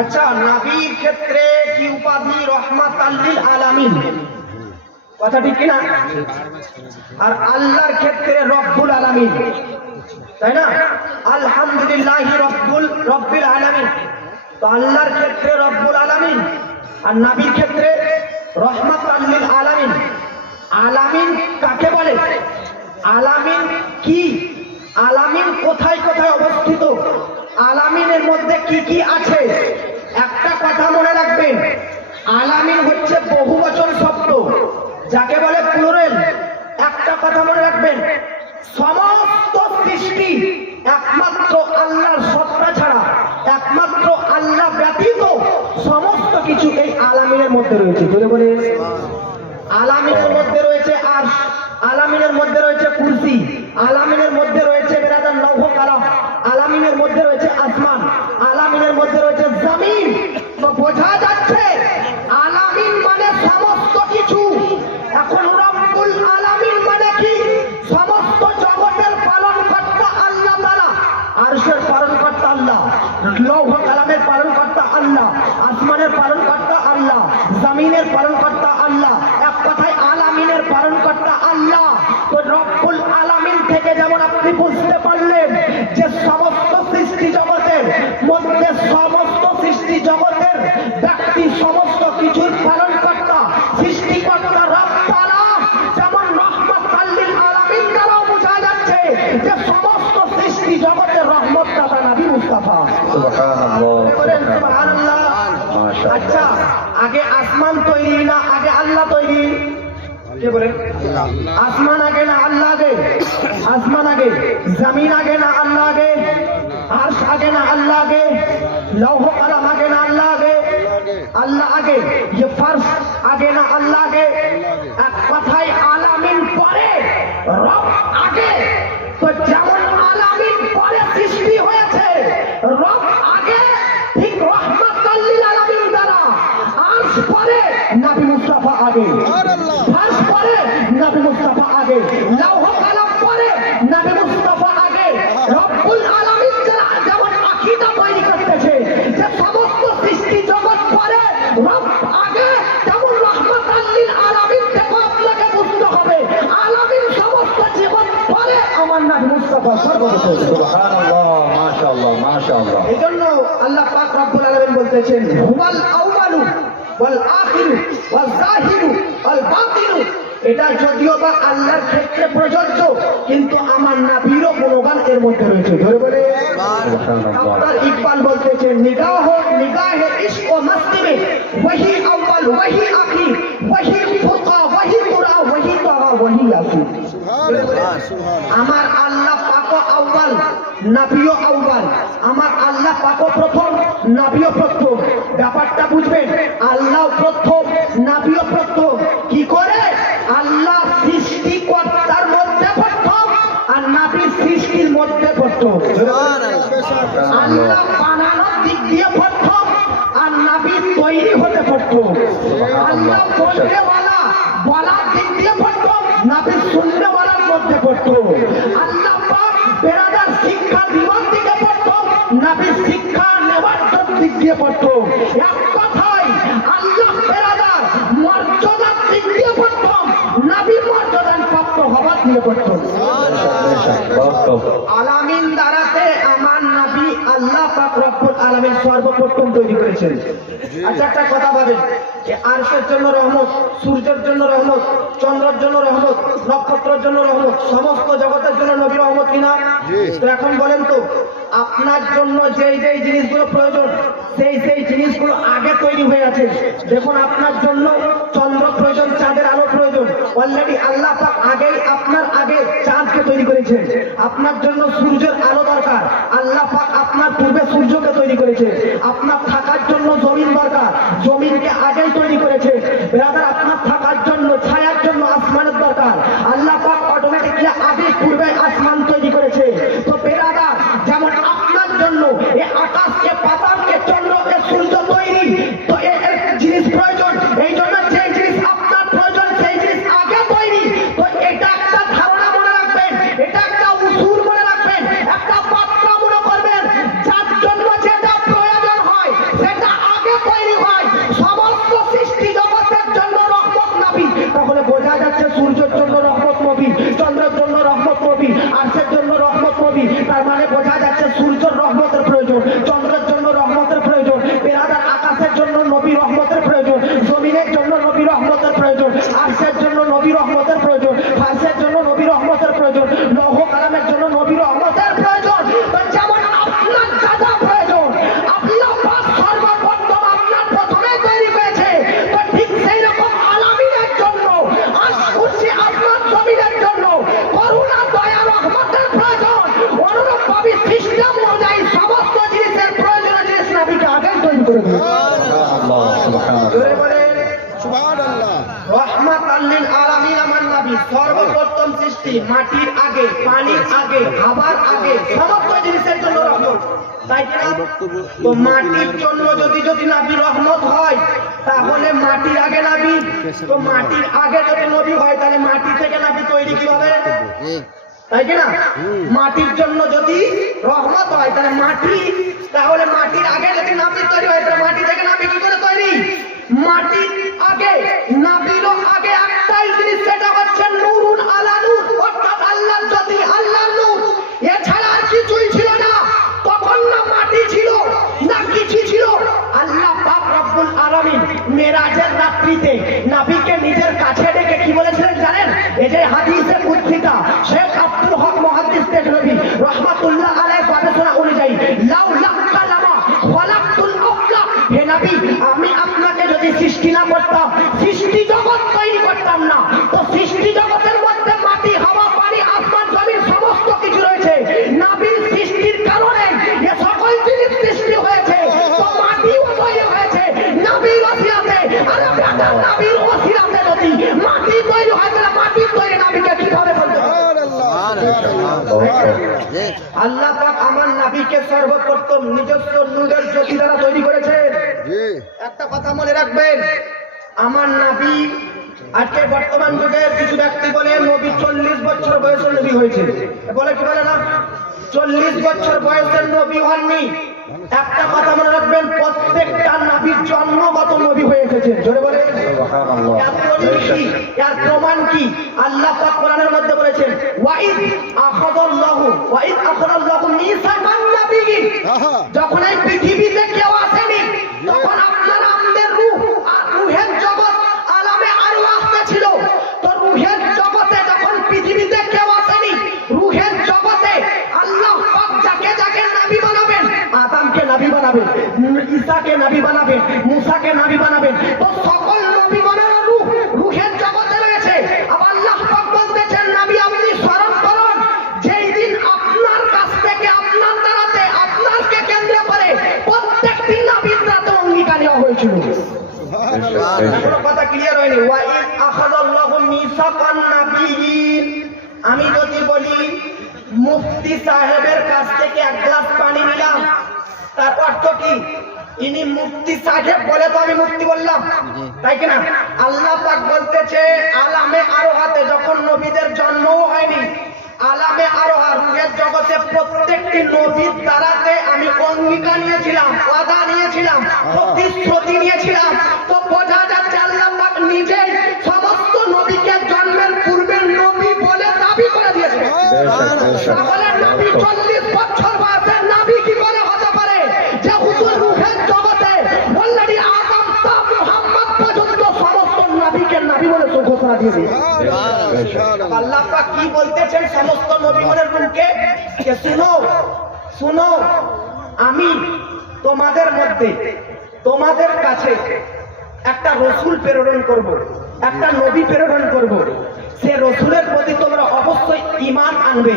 আচ্ছা, নবীর ক্ষেত্রে কি উপাধি? রহমাতাল লিল আলামিন, কথা ঠিক কিনা? আর আল্লাহর ক্ষেত্রে রব্বুল আলামিন, তাই না? আলহামদুলিল্লাহি রব্বিল আলামিন। তো আল্লাহর ক্ষেত্রে রব্বুল আলামিন আর নবীর ক্ষেত্রে রহমাতাল লিল আলামিন। আলামিন কাকে বলে? আলামিন কি? আলামিন কোথায় কোথায় অবস্থিত? আলামিনের মধ্যে কি কি আছে? একটা কথা মনে রাখবেন, আলামিন হচ্ছে বহুবচন শব্দ, যাকে বলে প্লুরাল। একটা কথা মনে রাখবেন, সমস্ত সৃষ্টি একমাত্র আল্লাহর সত্তা ছাড়া, একমাত্র আল্লাহ ব্যতীত সমস্ত কিছু এই আলামিনের মধ্যে রয়েছে। বলে বলে আলামিনের মধ্যে রয়েছে আরশ, আলামিনের মধ্যে রয়েছে কুরসি, আলামিনের মধ্যে রয়েছে বেরাদার লৌহ কালাম, আলামিনের মধ্যে রয়েছে আসমান, আলামিনের মধ্যে রয়েছে জমিন। তো বোঝা যাচ্ছে আলামিন মানে সমস্ত কিছু। এখন রব্বুল আলামিন মানে কি? সমস্ত জগতের পালনকর্তা আল্লাহ তাআলা। আরশের পালনকর্তা আল্লাহ, লৌহ কালামের পালনকর্তা আল্লাহ, আসমানের পালনকর্তা আল্লাহ, জমিনের পালনকর্তা আল্লাহ। এক কথায় আলামিনের পালনকর্তা আল্লাহ। তো রব্বুল আলামিন থেকে যেমন আপনি বুঝতে পারলেন যে সমস্ত সৃষ্টি জগতের মধ্যে, সমস্ত সৃষ্টি জগতের ব্যক্তি সমস্ত কিছুর পালনকর্তা সৃষ্টিকর্তা রব তাআলা, যেমন রহমাতাল লিল আলামিন দ্বারাও বোঝা যাচ্ছে যে সমস্ত সৃষ্টি জগতের রহমত দাতা নবী মুস্তাফা। সুবহানাল্লাহ। আচ্ছা, আগে আসমান তৈরি না আগে আল্লাহ তৈরি? কে বলেন? আসমান আগে না আল্লাহ আগে? আসমান আগে। জমিন আগে না আল্লাহ আগে? আরশ আগে না আল্লাহ আগে? লৌহ কালাম আগে না আল্লাহ আগে? আল্লাহ আগে। ये फर्श আগে না আল্লাহ আগে? এক কথায় আলামিন পরে, রব আগে। তো যেমন আলামিন পরে সৃষ্টি হয়েছে, রব আগে, ঠিক রহমাতাল লিল আলামিন দ্বারা আরশ পরে, নবী মুস্তাফা আগে। ফার্স্ট পরে, নবী মুস্তাফা আগে। লৌহ কালাম পরে, নবী মুস্তাফা আগে। রব্বুল আলামিন যেমন আকীদা তৈরি করতেছে যে সমস্ত সৃষ্টি জগৎ পরে, রব আগে, তেমন রহমাতাল লিল আলামিন থেকে আপনাকে বুঝতে হবে আলামিন সমস্ত জীবন পরে, আমার নবী মুস্তাফা সর্বপ্রথম। সুবহানাল্লাহ, মাশাআল্লাহ, মাশাআল্লাহ। এজন্য আল্লাহ পাক রব্বুল আলামিন বলতেছেন, হুয়াল আউয়ালু ওয়াল আখিরু ওয়াল যাহিরু ওয়াল বাতিনু। এটা যদিও বা আল্লাহর ক্ষেত্রে প্রযোজ্য, কিন্তু আমার নবীরও গুণগান এর মধ্যে রয়েছে। ধরে বলে ডক্টর ইকবাল বলতেছেন, নিগাহে ইশক ও মস্তি মে ওহি আউয়াল ওহি আখির ওহি ফুকা ওহি মুরা ওহি তাহা ওহি ইয়াসিন। আমার আল্লাহ পাক আউয়াল, নবীও আউয়াল। আমার আল্লাহ পাক প্রথম, নবীও প্রথম। ব্যাপারটা বুঝবেন, আল্লাহ প্রথম, নবীও প্রথম। কি করে? আল্লাহ সৃষ্টিকর্তার মধ্যে প্রথম আর নবী সৃষ্টির মধ্যে প্রথম। আল্লাহ বানানোর দিক দিয়ে প্রথম আর নবী তৈরি হতে প্রথম। আল্লাহ বলনেওয়ালা, বলার দিক দিয়ে প্রথম, নবী শুননেওয়ালার মধ্যে প্রথম। আল্লাহ পাক বেরাদার শিক্ষা দিবার দিকে প্রথম, নবী শিক্ষা নেওয়ার দিক দিয়ে প্রথম। এক কথায় আল্লাহ বেরাদার মর্যাদার দিক দিয়ে প্রথম, নবী মর্যাদার প্রাপ্ত হবার দিয়ে প্রথম। আলামিন দ্বারাতে আমার নবী আল্লাহ পাক রব্বুল আলামিন সর্বপ্রথম তৈরি করেছেন। আচ্ছা, একটা কথা ভাবেন, আরশের জন্য রহমত, সূর্যের জন্য রহমত, চন্দ্রের জন্য রহমত, নক্ষত্রের জন্য রহমত, সমস্ত জগতের জন্য নবী রহমত কিনা? তো এখন বলেন তো, আপনার জন্য যেই যেই জিনিসগুলো প্রয়োজন সেই সেই জিনিসগুলো আগে তৈরি হয়ে আছে। দেখুন, আপনার জন্য চন্দ্র প্রয়োজন, চাঁদের আলো প্রয়োজন। অলরেডি আল্লাহ পাক আগেই আপনার আগে চাঁদকে তৈরি করেছে। আপনার জন্য সূর্যের আলো দরকার, আল্লাহ পাক আপনার পূর্বে সূর্যকে তৈরি করেছে। আপনার থাকার জন্য জমিন দরকার, জমিনকে আগেই তৈরি করেছে। ব্রাদার, আপনার থাকার জন্য, ছায়ার জন্য আসমানের দরকার, আল্লাহ পাক অটোমেটিকলি আগে পূর্বে আসমান তৈরি করেছে। তো ব্রাদার, যেমন আপনার জন্য এই আকাশ, এ পাতাল, এ চন্দ্র, এ সূর্য তৈরি, তো এর জিনিস প্রয়োজন। এই জন্য যে জিনিস আপনার প্রয়োজন সেই জিনিস আগে তৈরি। তো এটা একটা ধারণা মনে রাখবেন, এটা একটা উসুল মনে রাখবেন, একটা বার্তা মনে করবেন। চন্দ্রের জন্য রহমতের প্রয়োজন, বেরাদার আকাশের জন্য নবী রহমতের প্রয়োজন, জমিনের জন্য নবী রহমতের প্রয়োজন, আরশের জন্য নবী রহমতের প্রয়োজন, ফারসের জন্য নবী রহমতের প্রয়োজন, লৌহ কালামের জন্য নবী রহমতের প্রয়োজন। তো যেমন আপনার যা যা প্রয়োজন আল্লাহ পাক সর্বপ্রথম আপনার প্রথমে তৈরি করেছে, তো ঠিক সেই রকম আলামিনের জন্য কুরসি আপনার জমিনের জন্য করুণা দয়া রহমতের প্রয়োজন। অনুরূপভাবে সিস্টেম অনুযায়ী সমস্ত জিনিসের প্রয়োজন জিনিস নবীকে আগে তৈরি করে রহমাতাল্লিল আলামিন। আমার নবী সর্বপ্রথম সৃষ্টি, মাটির আগে, পানির আগে, খাবার আগে, সমস্ত জিনিসের জন্য রহমত, তাই কিনা? তো মাটির জন্য যদি নবী রহমত হয় তাহলে মাটির আগে নবী, তো মাটির আগে যদি নবী হয় তাহলে মাটি থেকে নবী তৈরি কিভাবে, তাই কিনা? মাটির জন্য যদি রহমত হয় তাহলে মাটির আগে যদি নবী তৈরি হয় তাহলে মাটি থেকে নবী কি করে তৈরি? মাটির আগে নবীর আগে একটাই জিনিস, সেটা হচ্ছে নূরুন আলা নূর, অর্থাৎ আল্লাহর জ্যোতি, আল্লাহর নূর, এছাড়া আর কিছুই ছিল না। তখন না মাটি ছিল না কিছু ছিল। আল্লাহ পাক রব্বুল আলামিন মেরাজের রাত্রিতে নবীকে নিজের কাছে ডেকে কি বলেছিলেন জানেন? এই যে হাদিসে কুদসিটা শেখ আব্দুল হক মুহাদ্দিস দেহলভী রাহমাতুল্লাহ আলাইহি গবেষণা অনুযায়ী, লাউ লাকালামা খালাকতুল আফলাক, হে নবী আমি আপনাকে যদি সৃষ্টি না করতাম, সৃষ্টি জগৎ তৈরি করতাম না, তো সৃষ্টি জগতের মধ্যে মাটি, হাওয়া, পানি, আসমান, জমিন সমস্ত কিছু রয়েছে। নবীর সৃষ্টির কারণে এ সকল জিনিস সৃষ্টি হয়েছে, তো মাটিও তৈরি হয়েছে নবীর ওসিলাতে। আরে বেটা, নবীর ওসিলাতে যদি মাটি তৈরি হয় তাহলে মাটির তৈরি নবীকে কিভাবে বলতে পারে? আল্লাহ পাক আমার নবীকে সর্বপ্রথম নিজস্ব নূরের জ্যোতি দ্বারা তৈরি করেছেন। একটা কথা মনে রাখবেন, আমার নবী, আজকে বর্তমান যুগের কিছু ব্যক্তি বলে নবী 40 বছর বয়সে নবী হয়েছে, বলে কি বলে না? 40 বছর বয়সের নবী হননি। একটা কথা মনে রাখবেন, প্রত্যেকটা নবীর জন্মগত নবী হয়ে এসেছেন। জোরে বলে এর প্রমাণ কি? আল্লাহ পাক কোরআনের মধ্যে বলেছেন, ওয়াইদ আখাযাল্লাহু মিসাকান নাবিয়্যিন, যখন এই পৃথিবীতে কেউ আসেনি তখন আপনারা আমাদের রূহের জগৎ আলামে আরওয়াহতে ছিল। তো রূহের জগতে যখন পৃথিবীতে কেউ আসেনি, রূহের জগতে আল্লাহ পাক যাকে যাকে নবী বানাবেন, আদমকে নবী বানাবেন, ঈসাকে নবী বানাবেন, মুসাকে নবী বানাবেন, তো সকল নবী বানানো রূহের জগতে রয়েছে। আবার আল্লাহ পাক বলতেছেন, নবী আপনি স্মরণ করুন যেই দিন আপনার কাছ থেকে, আপনার দ্বারাতে, আপনাকে কেন্দ্র করে প্রত্যেকটি নবীর দ্বারা অঙ্গীকার নেওয়া হয়েছিল। কথা ক্লিয়ার হয়নি? ওয়াইদ আখাযাল্লাহু মিসাকান নাবিয়্যিন, আমি যদি বলি মুফতি সাহেবের কাছ থেকে এক গ্লাস পানি নিলাম, তার অর্থ কি? ইনি মুফতি সাহেব বলে তো আমি মুফতি বললাম, তাই কিনা? আল্লাহ পাক বলতেছে আলামে আরোহাতে, যখন নবীদের জন্মও হয়নি, আলামে আরোহা রূহের জগতে প্রত্যেকটি নবীর দ্বারাতে আমি অঙ্গীকার নিয়েছিলাম, ওয়াদা নিয়েছিলাম, প্রতিশ্রুতি নিয়েছিলাম। তো বোঝা যাচ্ছে আল্লাহ পাক নিজেই সমস্ত নবীকে জন্মের পূর্বে নবী বলে দাবি করে দিয়েছেন। তাহলে নবী 40 বছর বয়সের নবী কি করে হতে পারে? যে হুজুর রূহের জগতে অলরেডি আদম তা মুহাম্মদ পর্যন্ত সমস্ত নবীকে নবী বলে ঘোষণা দিয়ে দিয়েছে। আল্লাহ পাক কি বলতেছেন সমস্ত নবীগণের রূপকে? শুনো, আমি তোমাদের মধ্যে, তোমাদের কাছে একটা রসুল প্রেরণ করব, একটা নবী প্রেরণ করব। সে রসুলের প্রতি তোমরা অবশ্যই ঈমান আনবে।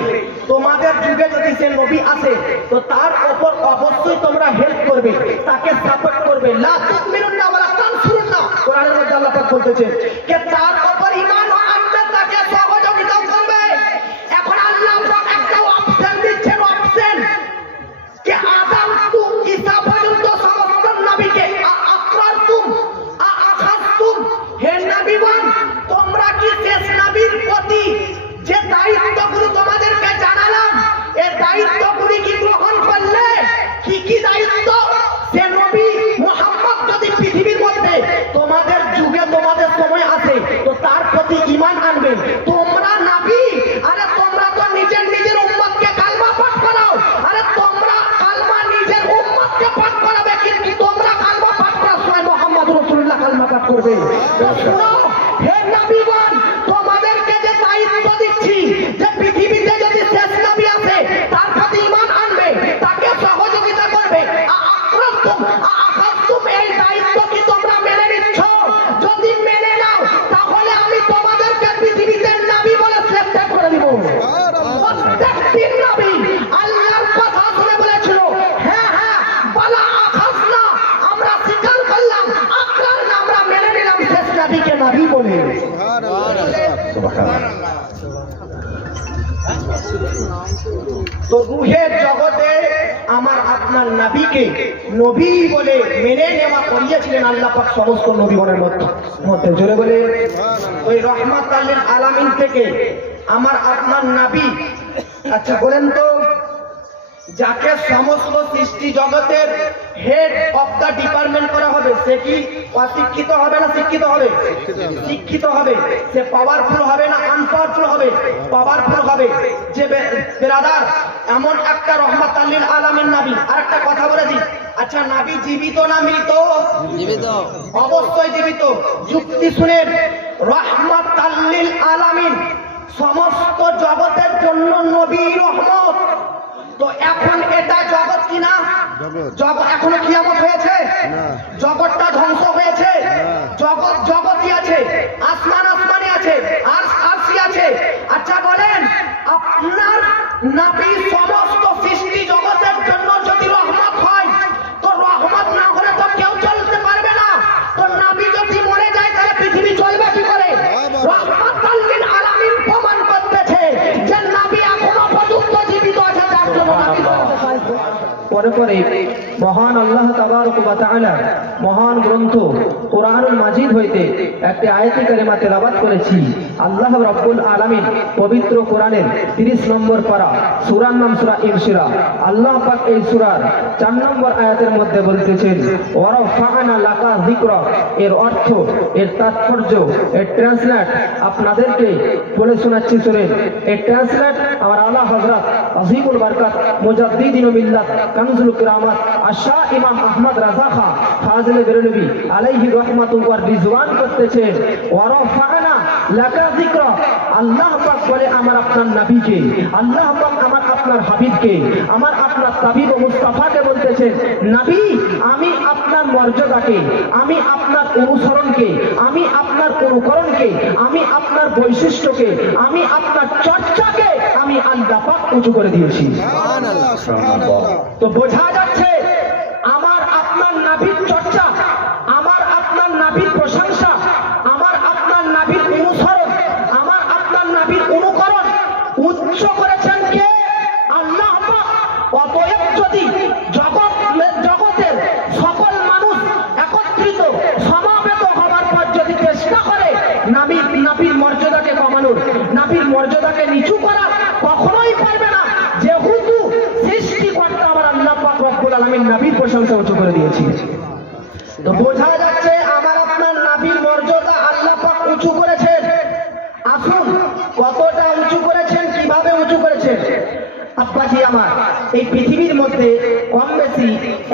তোমাদের যুগে যদি সে নবী আসে তো তার উপর অবশ্যই তোমরা হেল্প করবে, তাকে সাপোর্ট করবে। লা তুমিনুন্না ওয়ালা তানসুরুন্না, কোরআনের মধ্যে আল্লাহ পাক বলতেছেন যে তার উপর ঈমান আনবে, তাকে সহযোগিতা করবে। এখন আল্লাহ পাক একটা অপশন দিচ্ছেন, অপশন যে আদম টু ঈসা পর্যন্ত সমস্ত নবীকে আকরারতুম আখাযতুম, হে নবীগণ তোমরা কি শেষ নবীর প্রতি যে দায়িত্বগুলো তোমাদেরকে জানালাম, এই দায়িত্বগুলি কি গ্রহণ করলে? কি কি দায়িত্ব? সে নবী মুহাম্মদ যদি পৃথিবীর মধ্যে তোমাদের যুগে, তোমাদের সময় আসে, করবে। তো শুনো হে নবীগণ, তোমাদেরকে যে দায়িত্ব দিচ্ছি যে পৃথিবীতে যদি শেষ নবী আসে তার প্রতি ঈমান আনবে, তাকে সহযোগিতা করবে। আখাযতুম, এই দায়িত্ব কি তোমরা মেনে নিচ্ছ? যদি মেনে নাও তাহলে আমি তোমাদেরকে পৃথিবীতে নবী বলে শ্রেষ্ঠ করে দিব। প্রত্যেকটি নবী আল্লাহর কথা শুনে বলেছিল হ্যাঁ হ্যাঁ বালা আখাযনা, আমরা স্বীকার করলাম, আকরারনা, আমরা মেনে নিলাম শেষ নবীকে নবী বলে। তো রূহের জগতে আমার আপনার নবীকে নবী বলে মেনে নেওয়া করিয়েছিলেন আল্লাহ পাক সমস্ত নবীগণের মধ্যে। জোরে বলে ওই রহমাতুল লিল আলামিন থেকে আমার আপনার নবী। আচ্ছা বলেন তো, যাকে সমস্ত সৃষ্টি জগতের হেড অফ দা ডিপার্টমেন্ট করা হবে, সে কি অশিক্ষিত হবে না শিক্ষিত হবে? শিক্ষিত হবে। সে পাওয়ারফুল হবে না আনপাওয়ারফুল হবে? পাওয়ারফুল হবে। যে বেরাদার এমন একটা রহমাতুল লিল আলামিন নবী। আর একটা কথা বলে দিই, আচ্ছা নবী জীবিত না মৃত? জীবিত। অবশ্যই জীবিত। যুক্তি শুনেন, রহমাতুল লিল আলামিন সমস্ত জগতের জন্য নবী রহমত। তো এখন এটা জগৎ কিনা? জগৎ এখনো কিয়ামত হয়েছে? জগৎটা ধ্বংস হয়েছে? জগৎ জগৎই আছে, আসমান আসমানি আছে, আরশি আছে। আচ্ছা বলেন, আপনার নবী সমস্ত সৃষ্টি জগতের জন্য যদি রহমত হয়, তো রহমত না হলে তো কেউ চলতে পারবে না। তো নবী যদি মরে যায় তাহলে পৃথিবী চলবে কি করে? রহমাতুল লিল আলামিন প্রমাণ করতেছে যে নবী এখনো পর্যন্ত জীবিত আছে। যার জন্য নবী পরে পরে মহান আল্লাহ তাবারক ওয়া তাআলা মহান গ্রন্থ কোরআনুল মাজিদ হইতে একটি আয়াতে কারিমা তেলাওয়াত করেছি। আল্লাহ রাব্বুল আলামিন পবিত্র কোরআনের 30 নম্বর পারা, সূরার নাম সূরা ইনশিরাহ। আল্লাহ পাক এই সূরার 4 নম্বর আয়াতের মধ্যে বলতেছেন ওয়া রাফা'না লাকা যিকরা। এর অর্থ, এর তাৎপর্য, এর ট্রান্সলেট আপনাদেরকে বলে শোনাচ্ছি শুনেন। এর ট্রান্সলেট আমার আলা হযরত আজিমুল বারকাত মুজাদ্দিদিন মিল্লাত কানজুল কিরামাত আশা ইমাম আহমদ রাজা খান ফাজিল বেরলভী আলাইহি রাহমাতুল্লাহ ওয়া রিজওয়ান করতেছেন ওয়া রাফা'না লাকা যিকরা। আল্লাহ পাক বলে আমার আপনার নবীকে, আল্লাহ পাক আমার আপনার হাবিবকে, আমার আপনার তাবিব ও মুস্তাফাকে বলতেছেন নবী আমি আপনার মর্যাদাকে, আমি আপনার অনুসরণকে, আমি আপনার অনুকরণকে, আমি আপনার বৈশিষ্ট্যকে, আমি আপনার চর্চাকে আমি আল্লাহ পাক উঁচু করে দিয়েছি। সুবহানাল্লাহ, সুবহানাল্লাহ। তো বোঝা যাচ্ছে আমার আপনার নবীর চর্চা, আমার আপনার নবীর প্রশংসা, আমার আপনার নবীর অনুসরণ, আমার আপনার নবীর অনুকরণ উচ্চ করেছেন কে? আল্লাহ পাক। অতএব যদি জগতের সকল মানুষ একত্রিত সমাবেত হওয়ার পর যদি চেষ্টা করে নবীর মর্যাদাকে কমানোর, নবীর মর্যাদাকে নিচু করার, কখনোই পারবে না। যেহেতু সৃষ্টিকর্তা আমার আল্লাহ পাক রব্বুল আলামিন নবীর প্রশংসা উঁচু করে দিয়েছি। তো বোঝা যাচ্ছে আমার আপনার নবীর মর্যাদা আল্লাহ পাক উঁচু করেছেন। আসুন কতটা উঁচু করেছেন, কিভাবে উঁচু করেছেন। আব্বাজি আমার, এই পৃথিবীর মধ্যে কম বেশি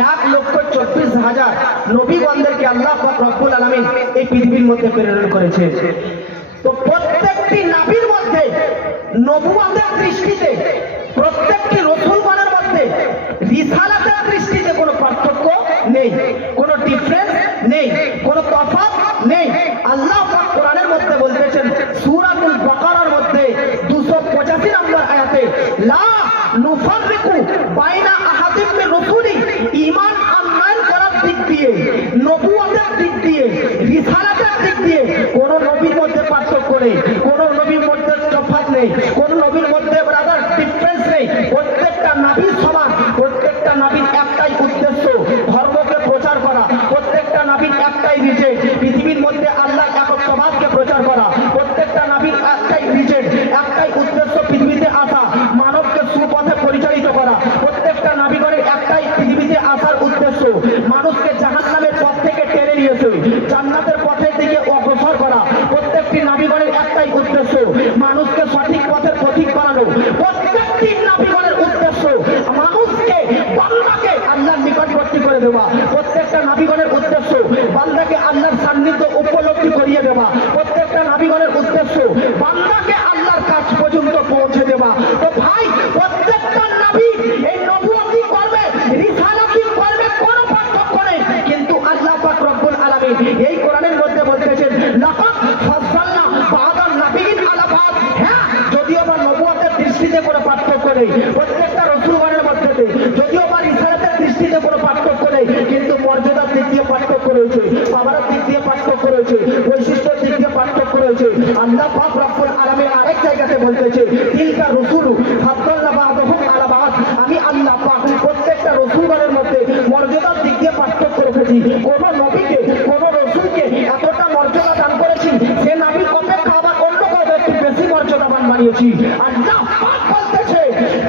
1,24,000 নবীগণদেরকে আল্লাহ পাক রব্বুল আলামিন এই পৃথিবীর মধ্যে প্রেরণ করেছে। তো প্রত্যেকটি নবীর মধ্যে নবুয়তের দৃষ্টিতে, প্রত্যেকটি রাসূলগণের মধ্যে রিসালাতের দৃষ্টিতে কোনো পার্থক্য নেই, কোনো ডিফারেন্স নেই, কোনো তফাৎ নেই। আল্লাহ পাক কোরআনের মধ্যে বলতেছেন সূরাতুল বাকারার মধ্যে 285 নম্বর আয়াতে লা নুফাররিকু বাইনা আহাদিম মির রাসূলি। ঈমান আনয়ন করার দিক দিয়ে, নবুয়তের দিক দিয়ে, রিসালাতের দিক দিয়ে কোন নবীর মধ্যে পার্থক্য নেই, কোন নবীর মধ্যে তফাৎ নেই, কোন নবীর মধ্যে ব্রাদার ডিফারেন্স নেই। প্রত্যেকটা নবী সমান, প্রত্যেকটা নবীর একটাই উদ্দেশ্য ধর্মকে প্রচার করা, প্রত্যেকটা নবীর একটাই রিজেক্ট পৃথিবীর মধ্যে আল্লাহ একত্ববাদকে প্রচার করা, প্রত্যেকটা নবীর একটাই রিজেক্ট, একটাই উদ্দেশ্য পৃথিবীতে আসা, মানবকে সুপথে পরিচালিত করা। প্রত্যেকটা নবীগণের একটাই পৃথিবীতে আসার উদ্দেশ্য মানুষকে জাহান্নামের পথ থেকে টেনে নিয়েছে জান্নাতের পথের দিকে অগ্রসর করা। প্রত্যেকটি নবীগণের একটাই উদ্দেশ্য মানুষকে সঠিক পথের পথিক বানানো। প্রত্যেকটি নবীগণের উদ্দেশ্য মানুষকে বান্দাকে আল্লাহর নিকটবর্তী উপলব্ধি করে দেওয়া, প্রত্যেকটা নাবিগণের উদ্দেশ্য বান্দাকে আল্লাহর সান্নিধ্য উপলব্ধি করিয়ে দেওয়া, প্রত্যেকটা নাবিগণের উদ্দেশ্য বান্দাকে আল্লাহর কাছ পর্যন্ত পৌঁছে দেওয়া। তো ভাই, প্রত্যেকটা নবী এই নবুয়তি কর্মে, রিসালাতি কর্মে কোনো পার্থক্য নেই, কিন্তু আল্লাহ পাক রব্বুল আলামিন এই কোরআনের মধ্যে বলতেছেন লাকাদ ফাসালনা বা'দান নাবিয়িন আলা বা'দ। হ্যাঁ, যদিও বা নবুয়তের দৃষ্টিতে কোনো পার্থক্য নেই, প্রত্যেকটা রাসূলগণের মধ্যে যদিও বা রিসালাতের দৃষ্টিতে কোনো পার্থক্য নেই, কিন্তু মর্যাদার দিক দিয়ে পার্থক্য রয়েছে, পাওয়ারের দিক দিয়ে পার্থক্য রয়েছে, বৈশিষ্ট্যের দিক দিয়ে পার্থক্য রয়েছে। আল্লাহ পাক রব্বুল আলামিন আরেক জায়গাতে বলতেছে তিলকা রুসুলু ফাদ্দালনা বা'দাহুম আলা বা'দ। আমি আল্লাহ পাক প্রত্যেকটা রাসূলগণের মধ্যে মর্যাদার দিক দিয়ে পার্থক্য রেখেছি। কোন নবীকে, কোন রাসূলকে এতটা মর্যাদা দান করেছি, সে নবীর অপেক্ষা আবার অন্য কাউকে একটু বেশি মর্যাদাবান বানিয়েছি। আল্লাহ পাক বলতেছে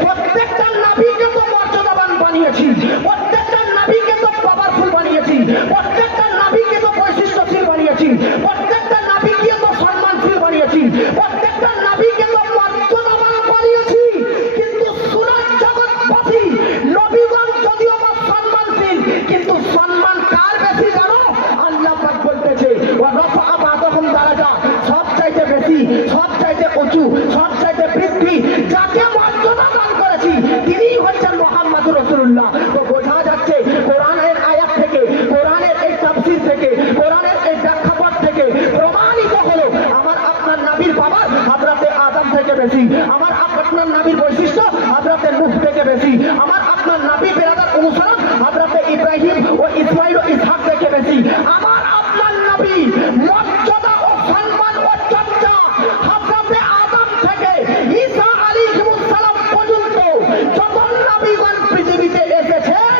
প্রত্যেকটা নবীকে তো মর্যাদাবান বানিয়েছি, প্রত্যেকটা নবীকে তো পাওয়ারফুল বানিয়েছি, প্রত্যেকটা নবীকে তো বৈশিষ্ট্যশীল বানিয়েছি, প্রত্যেকটা নবীকে তো সম্মানশীল বানিয়েছি, প্রত্যেকটা নবীকে তো মর্যাদাবান বানিয়েছি। কিন্তু সুরাজ জগৎবাসী নবীগণ যদিও বা সম্মানশীল, কিন্তু সম্মান কার বেশি জানো? আল্লাহ পাক বলতেছে ওয়া রাফা বা'দাহুম দারাজা, সব চাইতে বেশি, সব চাইতে উঁচু, সব চাইতে বৃদ্ধি যাকে মর্যাদা দান করেছি তিনিই হচ্ছেন মুহাম্মদুর রাসূলুল্লাহ। তো বোঝা যাচ্ছে কোরআনের আয়াত থেকে, কোরআনের এই তাফসীর থেকে, কোরআনের এই ব্যাখ্যাপট থেকে প্রমাণিত হলো আমার আপনার নবীর পাওয়ার হযরতে আদম থেকে বেশি, আমার আপনার নবীর বৈশিষ্ট্য হযরতে নূহ থেকে বেশি, আমার আপনার নবী বেরাদার অনুসরণ হযরতে ইব্রাহিম ও ইসমাঈল ও ইসহাক থেকে বেশি, আমার আপনার নবী মর্যাদা ও সম্মান ও চর্চা হযরতে আদম থেকে ঈসা আলাইহিস সালাম পর্যন্ত যত নবীগণ পৃথিবীতে এসেছেন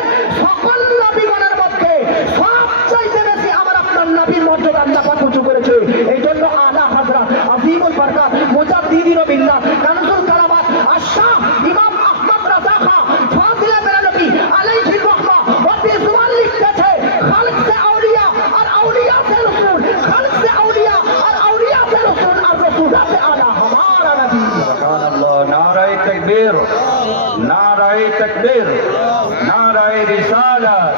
সকল নবীগণের মধ্যে সবচাইতে বেশি আমার আপনার নবীর মর্যাদা আল্লাহ পাক উঁচু করেছে। এই জন্য আলা হযরত আযীমুল বারকাত মুজাদ্দিদিন বিল্লাহ কানজুল কালামাত আশ-শাহ ইমাম আহমদ রাজা খাঁ ফাজিলে বেরলভী আলাইহির রাহমাহ ওয়া বিজওয়ান লিখতেছে খালক সে আউলিয়া আর আউলিয়া সে রাসূল, খালক সে আউলিয়া আর আউলিয়া সে রাসূল, আর রাসূলা সে আলা हमारा नबी। সুবহানাল্লাহ। নারায়ে তাকবীর, নারায়ে তাকবীর, নারায়ে রিসালাত,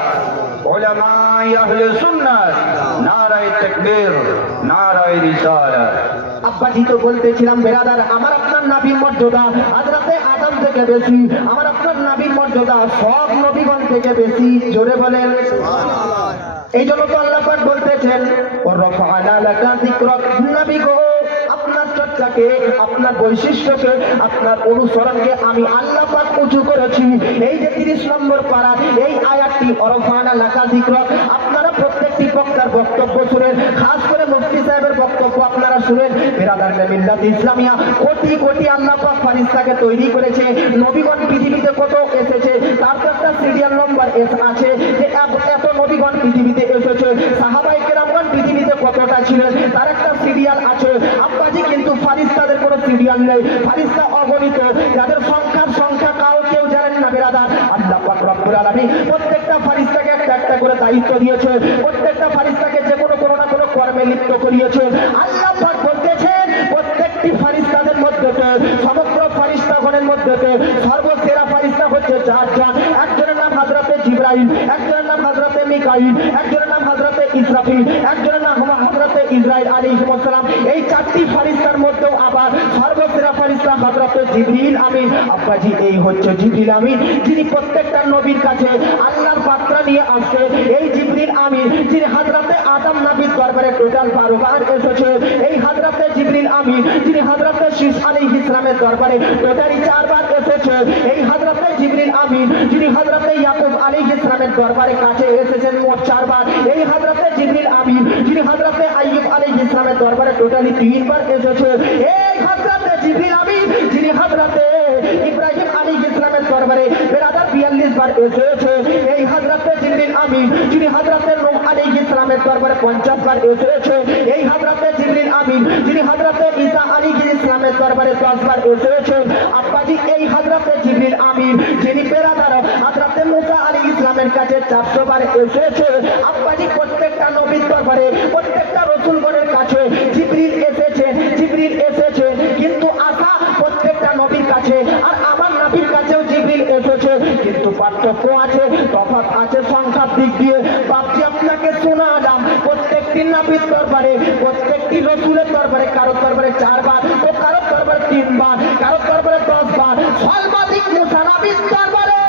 উলামায়ে আহলে সুন্নাত, নারায়ে তাকবীর, নারায়ে রিসালাত। আব্বাজি তো বলতেছিলাম বেরাদার, আমার আপনার নবীর মর্যাদা হযরতে আদম থেকে বেশি, আমার আপনার নবীর মর্যাদা সব নবীগণ থেকে বেশি। জোরে বলেন সুবহানাল্লাহ। এই জন্য তো আল্লাহ পাক বলতেছেন ওয়া রাফা'না লাকা যিকরাক, নবী গো আপনার চর্চাকে, আপনার বৈশিষ্ট্যকে, আপনার অনুসরণকে আমি আল্লাহ পাক উঁচু করেছি। এই যে 30 নম্বর পারা এই আয়াতটি ওয়া রাফা'না লাকা যিকরাক, আপনারা প্রত্যেকটি বক্তার বক্তব্য শুনেন, খাস করে মুফতি সাহেবের বক্তব্য আপনারা শুনেন। বেরাদার মিল্লাত ইসলামিয়া কোটি কোটি আল্লাহ পাক ফেরেশতাকে তৈরি করেছে, নবীগণ পৃথিবীতে কত এসেছে তার তো একটা সিরিয়াল নম্বর আছে, যে এত নবীগণ পৃথিবীতে এসেছে, সাহাবায়ে কেরামগণ পৃথিবীতে কতটা ছিলেন তার একটা সিরিয়াল আছে। আব্বাজি কিন্তু ফেরেশতাদের কোনো সিরিয়াল নেই, ফেরেশতা অগণিত, যাদের সংখ্যা কেউ জানেন না। বেরাদার, আল্লাহ পাক রব্বুল আলামিন প্রত্যেকটা ফেরেশতাকে একটা একটা করে দায়িত্ব দিয়েছে, প্রত্যেকটা ফেরেশতাকে যে কোনো না কোনো কর্মে লিপ্ত করিয়েছে। আল্লাহ পাক বলতেছেন প্রত্যেকটি ফেরেশতাদের মধ্যে, সমগ্র ফেরেশতাগণের মধ্যে সর্বসেরা ফেরেশতা হচ্ছে 4 জন। একজনের নাম হযরতে জিবরাইল, একজনের নাম হযরতে মিকাইল, একজনের নাম হযরতে ইসরাফিল, একজনের নাম হযরতে ইসরাইল আলাইহিস সালাম। এই 4টি ফেরেশতার মধ্যেও আবার সর্বসেরা ফেরেশতা হযরতে জিবরিল আমিন। আব্বাজি এই হচ্ছে জিবরিল আমিন, যিনি প্রত্যেকটা নবীর কাছে আল্লাহর বার্তা নিয়ে আসছে। এই জিবরিল আমিন যিনি হযরতে আদম নবীর দরবারে টোটাল 12 বার এসেছে। এই হযরতে জিবরিল আমিন যিনি হযরতে শীশ আলাইহিস সালামের দরবারে টোটালি 4 বার এসেছে। এই হযরতে জিবরিল আমিন যিনি হযরতে ইয়াকুব আলাইহিস সালামের দরবারে কাছে এসেছেন মোট 4 বার। এই হযরতে জিবরিল আমিন যিনি হযরতে আইয়ুব আলাইহিস সালামের দরবারে টোটালি 3 বার এসেছে। এই হযরতে জিবরিল আমিন যিনি হযরতে ইব্রাহিম আলাইহিস সালামের দরবারে বেরাদার 42 বার এসেছে। এই হযরতে জিবরিল আমিন যিনি হযরতে নূহ আলাইহিস সালামের দরবারে 50 বার এসেছে। এই হযরতে জিবরিল আমিন যিনি হযরতে ঈসা আলাইহিস সালামের দরবারে 10 বার এসেছে। আব্বাজি এই হযরতে জিবরিল আমিন যিনি বেরাদার হযরতে মুসা আলাইহিস সালামের কাছে 400 বার এসেছে। আব্বাজি প্রত্যেকটা নবীর দরবারে, প্রত্যেকটা রাসূলগণের কাছে জিবরিল এসেছে, জিবরিল এসেছে, কিন্তু আসা প্রত্যেকটা নবীর কাছে আর আমার নবীর কাছেও জিবরিল এসেছে, কিন্তু পার্থক্য আছে, তফাৎ আছে সংখ্যা মর্যাদার দিক দিয়ে বাপজি আপনাকে শোনালাম প্রত্যেকটি নবীর দরবারে, প্রত্যেকটি রসুলের দরবারে কারো দরবারে 4 বার, ও কারো দরবারে 3 বার, কারো দরবারে 10 বার, সর্বাধিক মুসা নবীর দরবারে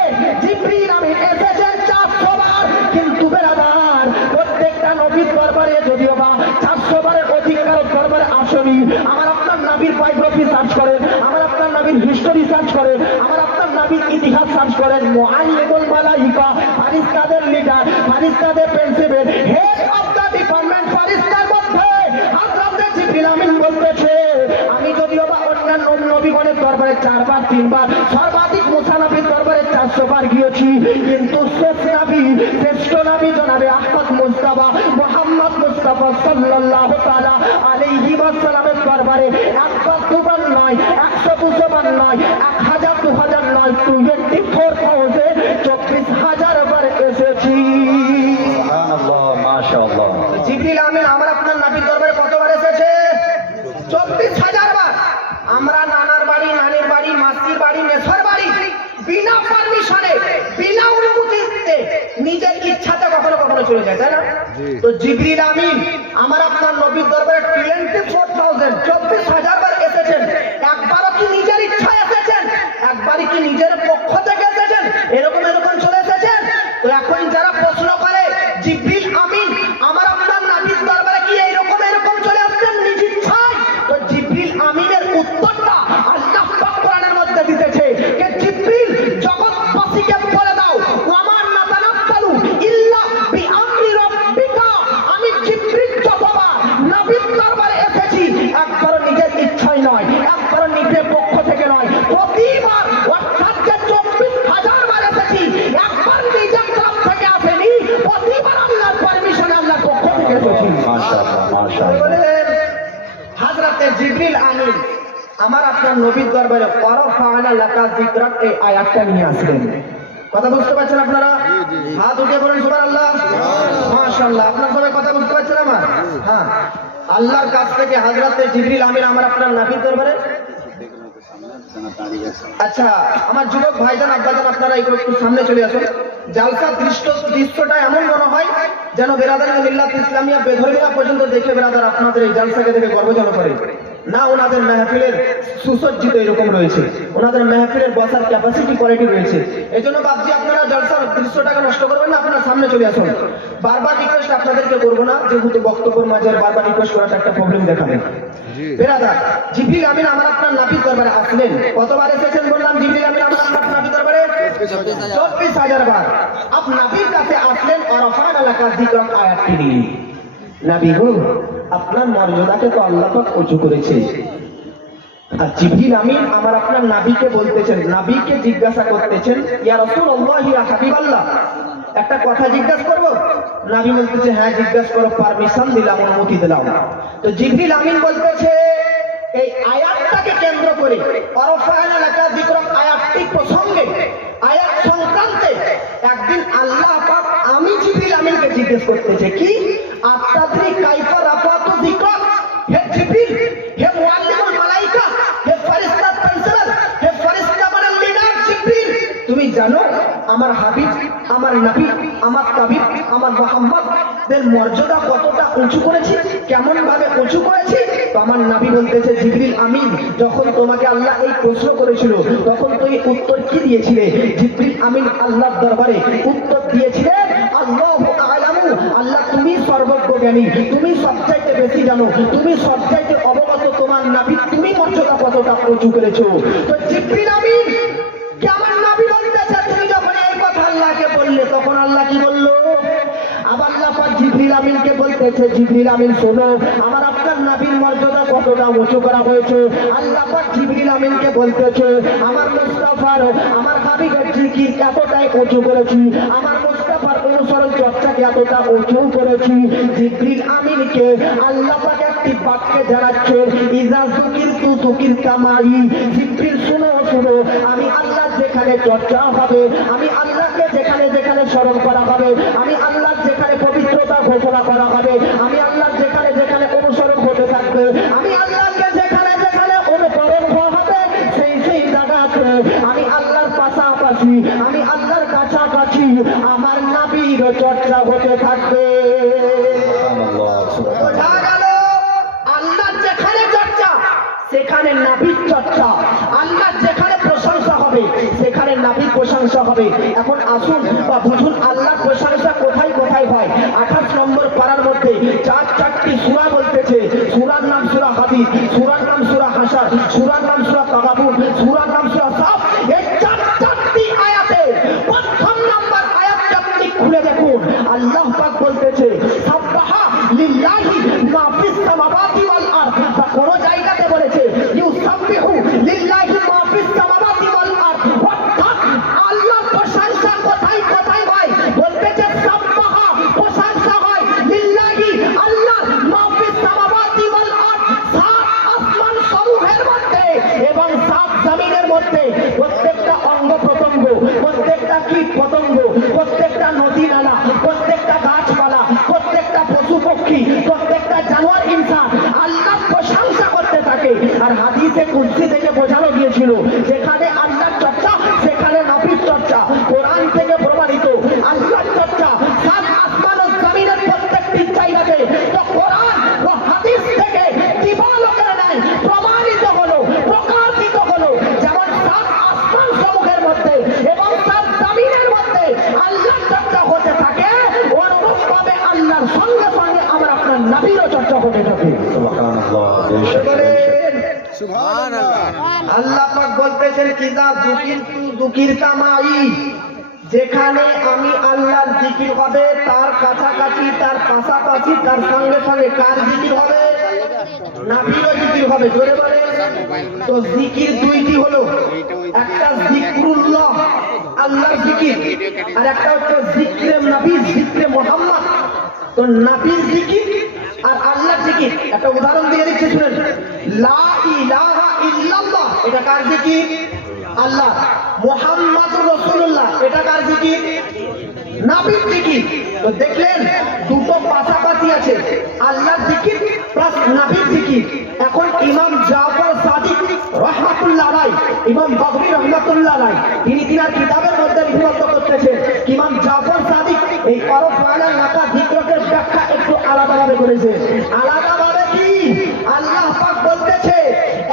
জিবরিল আমিন এসেছেন 400 বার। কিন্তু বেরাদার প্রত্যেকটা নবীর দরবারে যদিও বা 400 বারের অধিক কারো দরবারে আসেনি। আমার আপনার নবীর বায়োগ্রাফি সার্চ করেন, আমার আপনার নবীর হিস্টোরি সার্চ করেন, আমার আপনার নবীর ইতিহাস সার্চ করেন, মুআল্লিমুল মালাইকা ফারিস্তাদের লিডার, ফারিস্তাদের principal, head of the department ফারিস্তার মধ্যে হযরত জিবরিল আমিন বলতেছে আমি যদিও বা অন্যান্য নবীগণের দরবারে 4 বার 3 বার, সর্বাধিক মুসা নবীর দরবারে 400 বার গিয়েছি, কিন্তু শেষ নবী, শ্রেষ্ঠ নবী জনাবে আহমদ মুস্তাফা মুহাম্মদ মুস্তাফা সাল্লাল্লাহু তাআলা আলাইহি ওয়াসাল্লামের দরবারে 1 বার 2 বার নয়, 100 বার নয়, 1000 2000 নয়, 24,000 বার এসেছি। সুবহানাল্লাহ, মাশাআল্লাহ। জিবরিল আমিন আমার আপনার নবীর দরবারে কতবার এসেছে? 24,000 বার। আমরা নানার বাড়ি, নানির বাড়ি, মাসির বাড়ি, মেসর বাড়ি বিনা পারমিশনে, বিনা অনুমতিতে, নিজের ইচ্ছাতে কখনো কখনো চলে যায়, তাই না? তো জিবরিল আমিন আমার আপনার নবীর দরবারে 24,000 বার এসেছেন। একবারও কি নিজের ইচ্ছায় এসেছেন? একবারই কি নিজের পক্ষ থেকে এসেছেন? এরকম এরকম চলে এসেছেন। তো এখন যারা প্রশ্ন করে জিবরিল আমিন আমার আপনার নবীর দরবারে কি এইরকম এরকম চলে আসছেন নিজ ইচ্ছায়, তো জিবরিল আমিনের উত্তরটা আল্লাহ পাক কোরআনের মধ্যে দিতেছে যে জিবরিল জগৎবাসীকে বলে দাও ওয়ামা নাতানাক্কালু ইল্লা বিআমরি রাব্বিকা, আমি জিবরিল যতবার নবীর দরবারে এসেছি একবারও নিজের ইচ্ছায় নয়, একবারও নিজের পক্ষ থেকে নয়, প্রতিবার অর্থাৎ যে 24,000 বার এসেছি একবার নিজের তরফ থেকে আসেনি, প্রতিবার আল্লাহর পারমিশনে আল্লাহর পক্ষ থেকে এসেছি। মাশাআল্লাহ, মাশাআল্লাহ। হযরতে জিবরিল আমিন আমার আপনার নবীর দরবারে ওয়ারাফা'না লাকা যিকরাক এই আয়াতটা নিয়ে আসলেন। কথা বুঝতে পারছেন আপনারা? হাত উঠিয়ে বলেন সুবহানাল্লাহ, মাশাআল্লাহ। আপনারা সবাই কথা বুঝতে পারছেন আমার? হ্যাঁ, আল্লাহর কাছ থেকে হযরতে জিবরিল আমিন আমার আপনার নবীর দরবারে। আচ্ছা আমার যুবক ভাইজান আব্বাজান আপনারা একটু সামনে চলে আসুন। জালসা দৃশ্যটা এমন মনে হয় যেন বেরাদার মিল্লাত ইসলামিয়া বেধর্মীরা পর্যন্ত দেখে বেরাদার আপনাদের এই জালসাকে দেখে গর্বজনক করে না। ওনাদের মেহফিলের সুসজ্জিত এরকম রয়েছে, ওনাদের মেহফিলের বসার ক্যাপাসিটি কোয়ালিটি রয়েছে। এই জন্য ভাবছি আপনারা জালসার দৃশ্যটাকে নষ্ট করবেন না, আপনারা সামনে চলে আসুন। বারবার রিকোয়েস্ট আপনাদেরকে করবো না, যেহেতু বক্তব্যের মাঝে বারবার রিকোয়েস্ট করাটা একটা প্রবলেম দেখাবে। বেরাদার জিবরিল আমিন আমার আপনার নবীর দরবারে আসলেন। কতবার এসেছেন বললাম? জিবরিল আমিন আমার আপনার নবীর দরবারে 24,000 বার। আপ নবীর কাছে আসলেন আর ওয়ারাফা'না লাকা যিকরাক আয়াতটি নিয়ে। নবী গো আপনার মর্যাদাকে তো আল্লাহ পাক উঁচু করেছে। আর জিবরিল আমিন আমার আপনার নবীকে বলতেছেন, নবীকে জিজ্ঞাসা করতেছেন ইয়া রাসূলুল্লাহ ইয়া হাবিবাল্লাহ একটা কথা জিজ্ঞাসা করব? নবী বলতেছে হ্যাঁ জিজ্ঞাসা করো, পারমিশন দিলাম, অনুমতি দিলাম। তো জিবরিল আমিন বলতেছে এই আয়াতটাকে কেন্দ্র করে ওয়ারাফা'না লাকা যিকরাক আয়াতটি প্রসঙ্গে, আয়াত সংক্রান্তে একদিন আল্লাহ পাক আমি জিবরিল আমিনকে জিজ্ঞেস করতেছে কি আতাদরি কাইফা রাফাতু যিকরাক, হে জিবরিল, হে মুআল্লিমুল মালাইকা, হে ফারিস্তার প্রিন্সিপাল, হে ফারিস্তা মানে লিডার জিবরিল, তুমি জানো আমার হাবিব, আমার নবী, আমার তাবিব, আমার মুহাম্মদ দের মর্যাদা কতটা উঁচু করেছি, কেমন ভাবে উঁচু করেছি? তো আমার নবী বলতেছে জিবরিল আমিন যখন তোমাকে আল্লাহ এই প্রশ্ন করেছিল তখন তুমি উত্তর কি দিয়েছিলে? জিবরিল আমিন আল্লাহর দরবারে উত্তর দিয়েছিলেন আল্লাহু আ'লামু, আল্লাহ তুমি সর্বজ্ঞ জ্ঞানী, তুমি সবচাইতে বেশি জানো, তুমি সবচাইতে অবগত, তোমার নবী তুমি মর্যাদা কতটা উঁচু করেছো। তো জিবরিল আমিন কি আমার নবী বলতেছে তুমি যখন এই কথা আল্লাহকে বললে তখন আল্লাহ কি বললো? আবার আল্লাহ পাক জিবরিল আমিনকে বলতেছে জিবরিল আমিন শোনো আমার আপনার নবীর মর্যাদা কতটা উঁচু করা হয়েছে। আল্লাহ পাক জিবরিল আমিনকে বলতেছে আমার মুস্তাফার, আমার হাবিবের জিকির এতটাই উঁচু করেছি, আমার মুস্তাফার অনুসরণ চর্চাকে এতটা উঁচু করেছি। জিবরিল আমিনকে আল্লাহ পাক একটি বাক্যে জানাচ্ছে ইজা যুকিরতু যুকিরতা মাই, জিবরিল শুনো শুনো আমি আল্লাহ যেখানে চর্চা হবে, আমি আল্লাহকে যেখানে যেখানে স্মরণ করা হবে, আমি আল্লাহ যেখানে পবিত্রতা ঘোষণা করা হবে, আমি আল্লাহ যেখানে যেখানে অনুসরণ হতে থাকবে, আমি আল্লাহকে যেখানে যেখানে অনুকরণ হবে সেই সেই জায়গাতে আমি আল্লাহর পাশাপাশি, আমি আল্লাহর কাছাকাছি আমার নবীর চর্চা চর্চা হতে থাকবে। সুবহানাল্লাহ, সুবহানাল্লাহ। বোঝা গেল আল্লাহর যেখানে চর্চা সেখানে নাবির চর্চা, আল্লাহর যেখানে প্রশংসা হবে সেখানে নাবির প্রশংসা হবে। এখন আসুন বা বুঝুন আল্লাহর প্রশংসা কোথায় কোথায় হয়। 28 নম্বর পারার মধ্যে চারটি সূরা বলতেছে। সূরার নাম সূরা হাদীদ, সূরার নাম সূরা হাশর, সূরার নাম সূরা তাগাবুন, সূরার নাম সূরা সাফ। এই চারটি আয়াতে প্রথম নাম্বার আয়াতটা আপনি খুলে দেখুন, আল্লাহ পাক বলতেছে সাব্বাহা লিল্লাহি মা ফিস সামাওয়াতি ওয়াল আরদ। বা কোন জায়গাতে বলেছে ইউসাব্বিহু লিল্লাহি মা ফিস সামাওয়াতি ওয়াল আরদ। অর্থাৎ আল্লাহর প্রশংসা কোথায় কোথায় হয় বলতেছে সাব্বাহা প্রশংসা হয় লিল্লাহি আল্লাহ মা ফিস সামাওয়াতি ওয়াল আরদ, সাত আসমান সমূহের মধ্যে এবং সাত জমিনের মধ্যে। প্রত্যেকটা অঙ্গ প্রত্যঙ্গ, প্রত্যেকটা কীট পতঙ্গ, প্রত্যেকটা নদী নালা, প্রত্যেকটা গাছপালা, প্রত্যেকটা পশু পক্ষী, প্রত্যেকটা জানোয়ার ইনসান আল্লাহর প্রশংসা করতে থাকে। আর হাদিসে কুদসি থেকে বোঝানো গিয়েছিল যেখানে আল্লাহর চর্চা সেখানে নবীর চর্চা। কোরআন থেকে প্রমাণিত আল্লাহর চর্চা সাত আসমান ও জমিনের প্রত্যেকটি জায়গাতে। তো কোরআন ও হাদিস থেকে দিবালোকের ন্যায় প্রমাণিত হলো, প্রকাশিত হলো, যেমন সাত আসমান সমূহের মধ্যে এবং সাত জমিনের মধ্যে আল্লাহর চর্চা হতে থাকে, অনুরূপভাবে আল্লাহর সঙ্গে সঙ্গে আমার আপনার নবীরও চর্চা হতে থাকে। সুবহানাল্লাহ, বেশক, বেশক। আল্লাহ পাক বলতেছেন কিদা দুকির কামাই, যেখানে আমি আল্লাহর জিকির হবে তার কাছাকাছি, তার পাশাপাশি, তার সঙ্গে সঙ্গে কার জিকির হবে? নাবিরও জিকির হবে। জোরে বলে। তো জিকির দুইটি হলো, একটা জিকরুল্লাহ আল্লাহর জিকির, আর একটা হচ্ছে জিকরে নবী, জিকরে মুহাম্মদ। তো নবীর জিকির আর আল্লাহর জিকির একটা উদাহরণ দিয়ে দিচ্ছি শুনেন। লা ইলাহা ইল্লাল্লাহ এটা কার জিকির? আল্লাহ। মুহাম্মাদুর রাসূলুল্লাহ এটা কার জিকির? নবীর জিকির। তো দেখলেন দুটো পাশাপাশি আছে, আল্লাহর জিকির প্লাস নবীর জিকির। এখন ইমাম জাফর সাদিক রাহমাতুল্লাহ আলাইহি, ইমাম বাগবী রাহমাতুল্লাহ আলাইহি তিনি তিনার কিতাবের মধ্যে লিপিবদ্ধ করতেছেন। ইমাম জাফর সাদিক এই অরফ ওয়ালা নাকা যিকরের ব্যাখ্যা একটু আলাদাভাবে করেছে। আলাদাভাবে কি? আল্লাহ পাক বলতেছে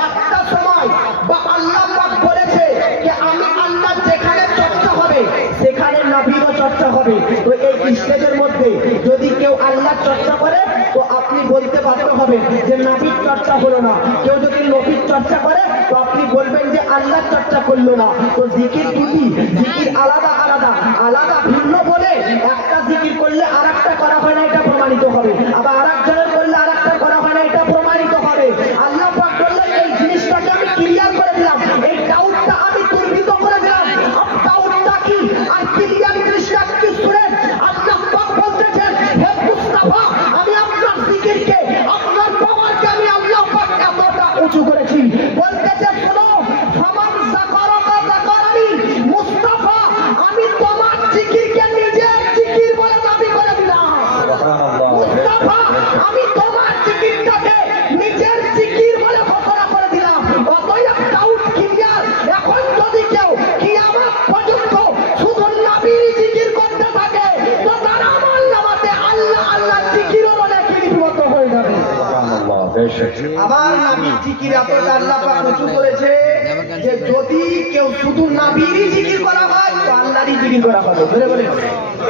একটা সময় বা আল্লাহ পাক বলেছে যে আমি আল্লাহ যেখানে চর্চা হবে সেখানে নবীরও চর্চা হবে। তো এই স্টেজের মধ্যে যদি কেউ আল্লাহ চর্চা করে তো আপনি বলতে বাধ্য হবেন যে নবীর চর্চা হলো না। কেউ যদি নবীর চর্চা করে তো আপনি বলবেন যে আল্লাহ চর্চা করলো না। তো জিকির দুটি, জিকির আলাদা আলাদা, আলাদা ভিন্ন বলে একটা জিকির করলে আর একটা করা হয় না এটা প্রমাণিত হবে, আবার আর একজনের করলে আর একটা করা হয় না এটা প্রমাণিত হবে। আল্লাহ পাক বললেন এই জিনিসটাকে আমি ক্লিয়ার করে দিলাম, এই ডাউটটা আমি দূরীভূত করে দিলাম। ডাউটটা কি আর ক্লিয়ার জিনিসটা কি শুনেন। আল্লাহ পাক বলতেছেন হে মুস্তাফা আমি আপনার জিকিরকে, আপনার পাওয়ারকে আমি আল্লাহ পাক এতটা উঁচু করেছি। বলতেছে শোনো, ফামান যাকারাকা যাকারানি, মুস্তাফা আমি তোমার জিকিরকে নিজের জিকির বলে দাবি করে দিলাম। সুবহানাল্লাহ, মুস্তাফা আমি তোমার জিকিরটাকে নিজের জিকির বলে ঘোষণা করে দিলাম। অতএব ডাউট ক্লিয়ার। এখন যদি কেউ কিয়ামত পর্যন্ত শুধু নবীর জিকির করতে থাকে তো তার আমল নামাতে আল্লাহ আল্লাহ জিকিরও বলে লিপিবদ্ধ হয়ে যাবে। সুবহানাল্লাহ, বেশক। আবার নবীর জিকির এতটা আল্লাহ পাক উঁচু করেছে যে যদি কেউ শুধু নবীরই জিকির করা হয় তো আল্লাহরই জিকির করা হবে। বলে বলে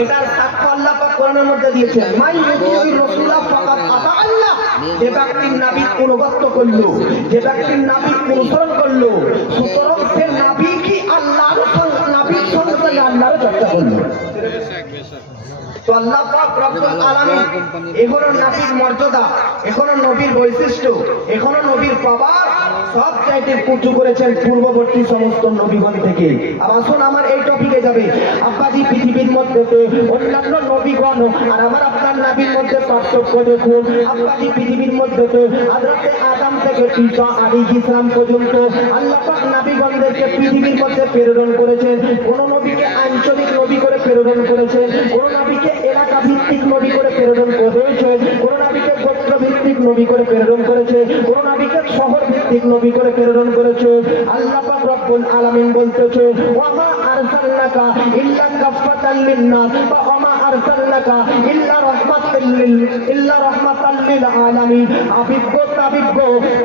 এটার সাক্ষ্য আল্লাহ পাক কোরআনের মধ্যে দিয়েছেন, মাই ইউতির রাসূলা ফাকাত আতা আল্লাহ। যে ব্যক্তি নবীর অনুগত করলো, যে ব্যক্তি নবীর অনুসরণ করলো, সুতরাং সে নবী কি আল্লাহর সঙ্গে, নবীর সঙ্গে সঙ্গে আল্লাহর চর্চা করলো। তো আল্লাহ পাক রব্বুল আলামিন এখনো নবীর মর্যাদা, এখনো নবীর বৈশিষ্ট্য, এখনো নবীর পাওয়ার সব চাইতে উঁচু করেছেন পূর্ববর্তী সমস্ত নবীগণ থেকে। আর আসুন আমার এই টপিকে যাবে। আব্বাজি পৃথিবীর মধ্যে অন্যান্য নবীগণ আর আমার আপনার নবীর মধ্যে পার্থক্য দেখুন। আব্বাজি পৃথিবীর মধ্যে হযরতে আদম থেকে ঈসা আলাইহিস সালাম পর্যন্ত আল্লাহ পাক নবীগণদেরকে পৃথিবীর মধ্যে প্রেরণ করেছেন। কোন নবীকে আঞ্চলিক নবী করে প্রেরণ করেছেন, কোন নবীকে এলাকা ভিত্তিক নবী করে প্রেরণ করেছেন, কোন নবীকে গোত্র ভিত্তিক নবী করে প্রেরণ করেছে, কোন নবীকে শহর ভিত্তিক নবী করে প্রেরণ করেছে। আল্লাহ পাক রব্বুল আলামিন বলতেছে ওয়া মা আরসালনাকা ইল্লা কাফাতাল লিন-নাস ওয়া মা আরসালনাকা ইল্লা রাহমাতাল লিল আলামিন। অভিজ্ঞ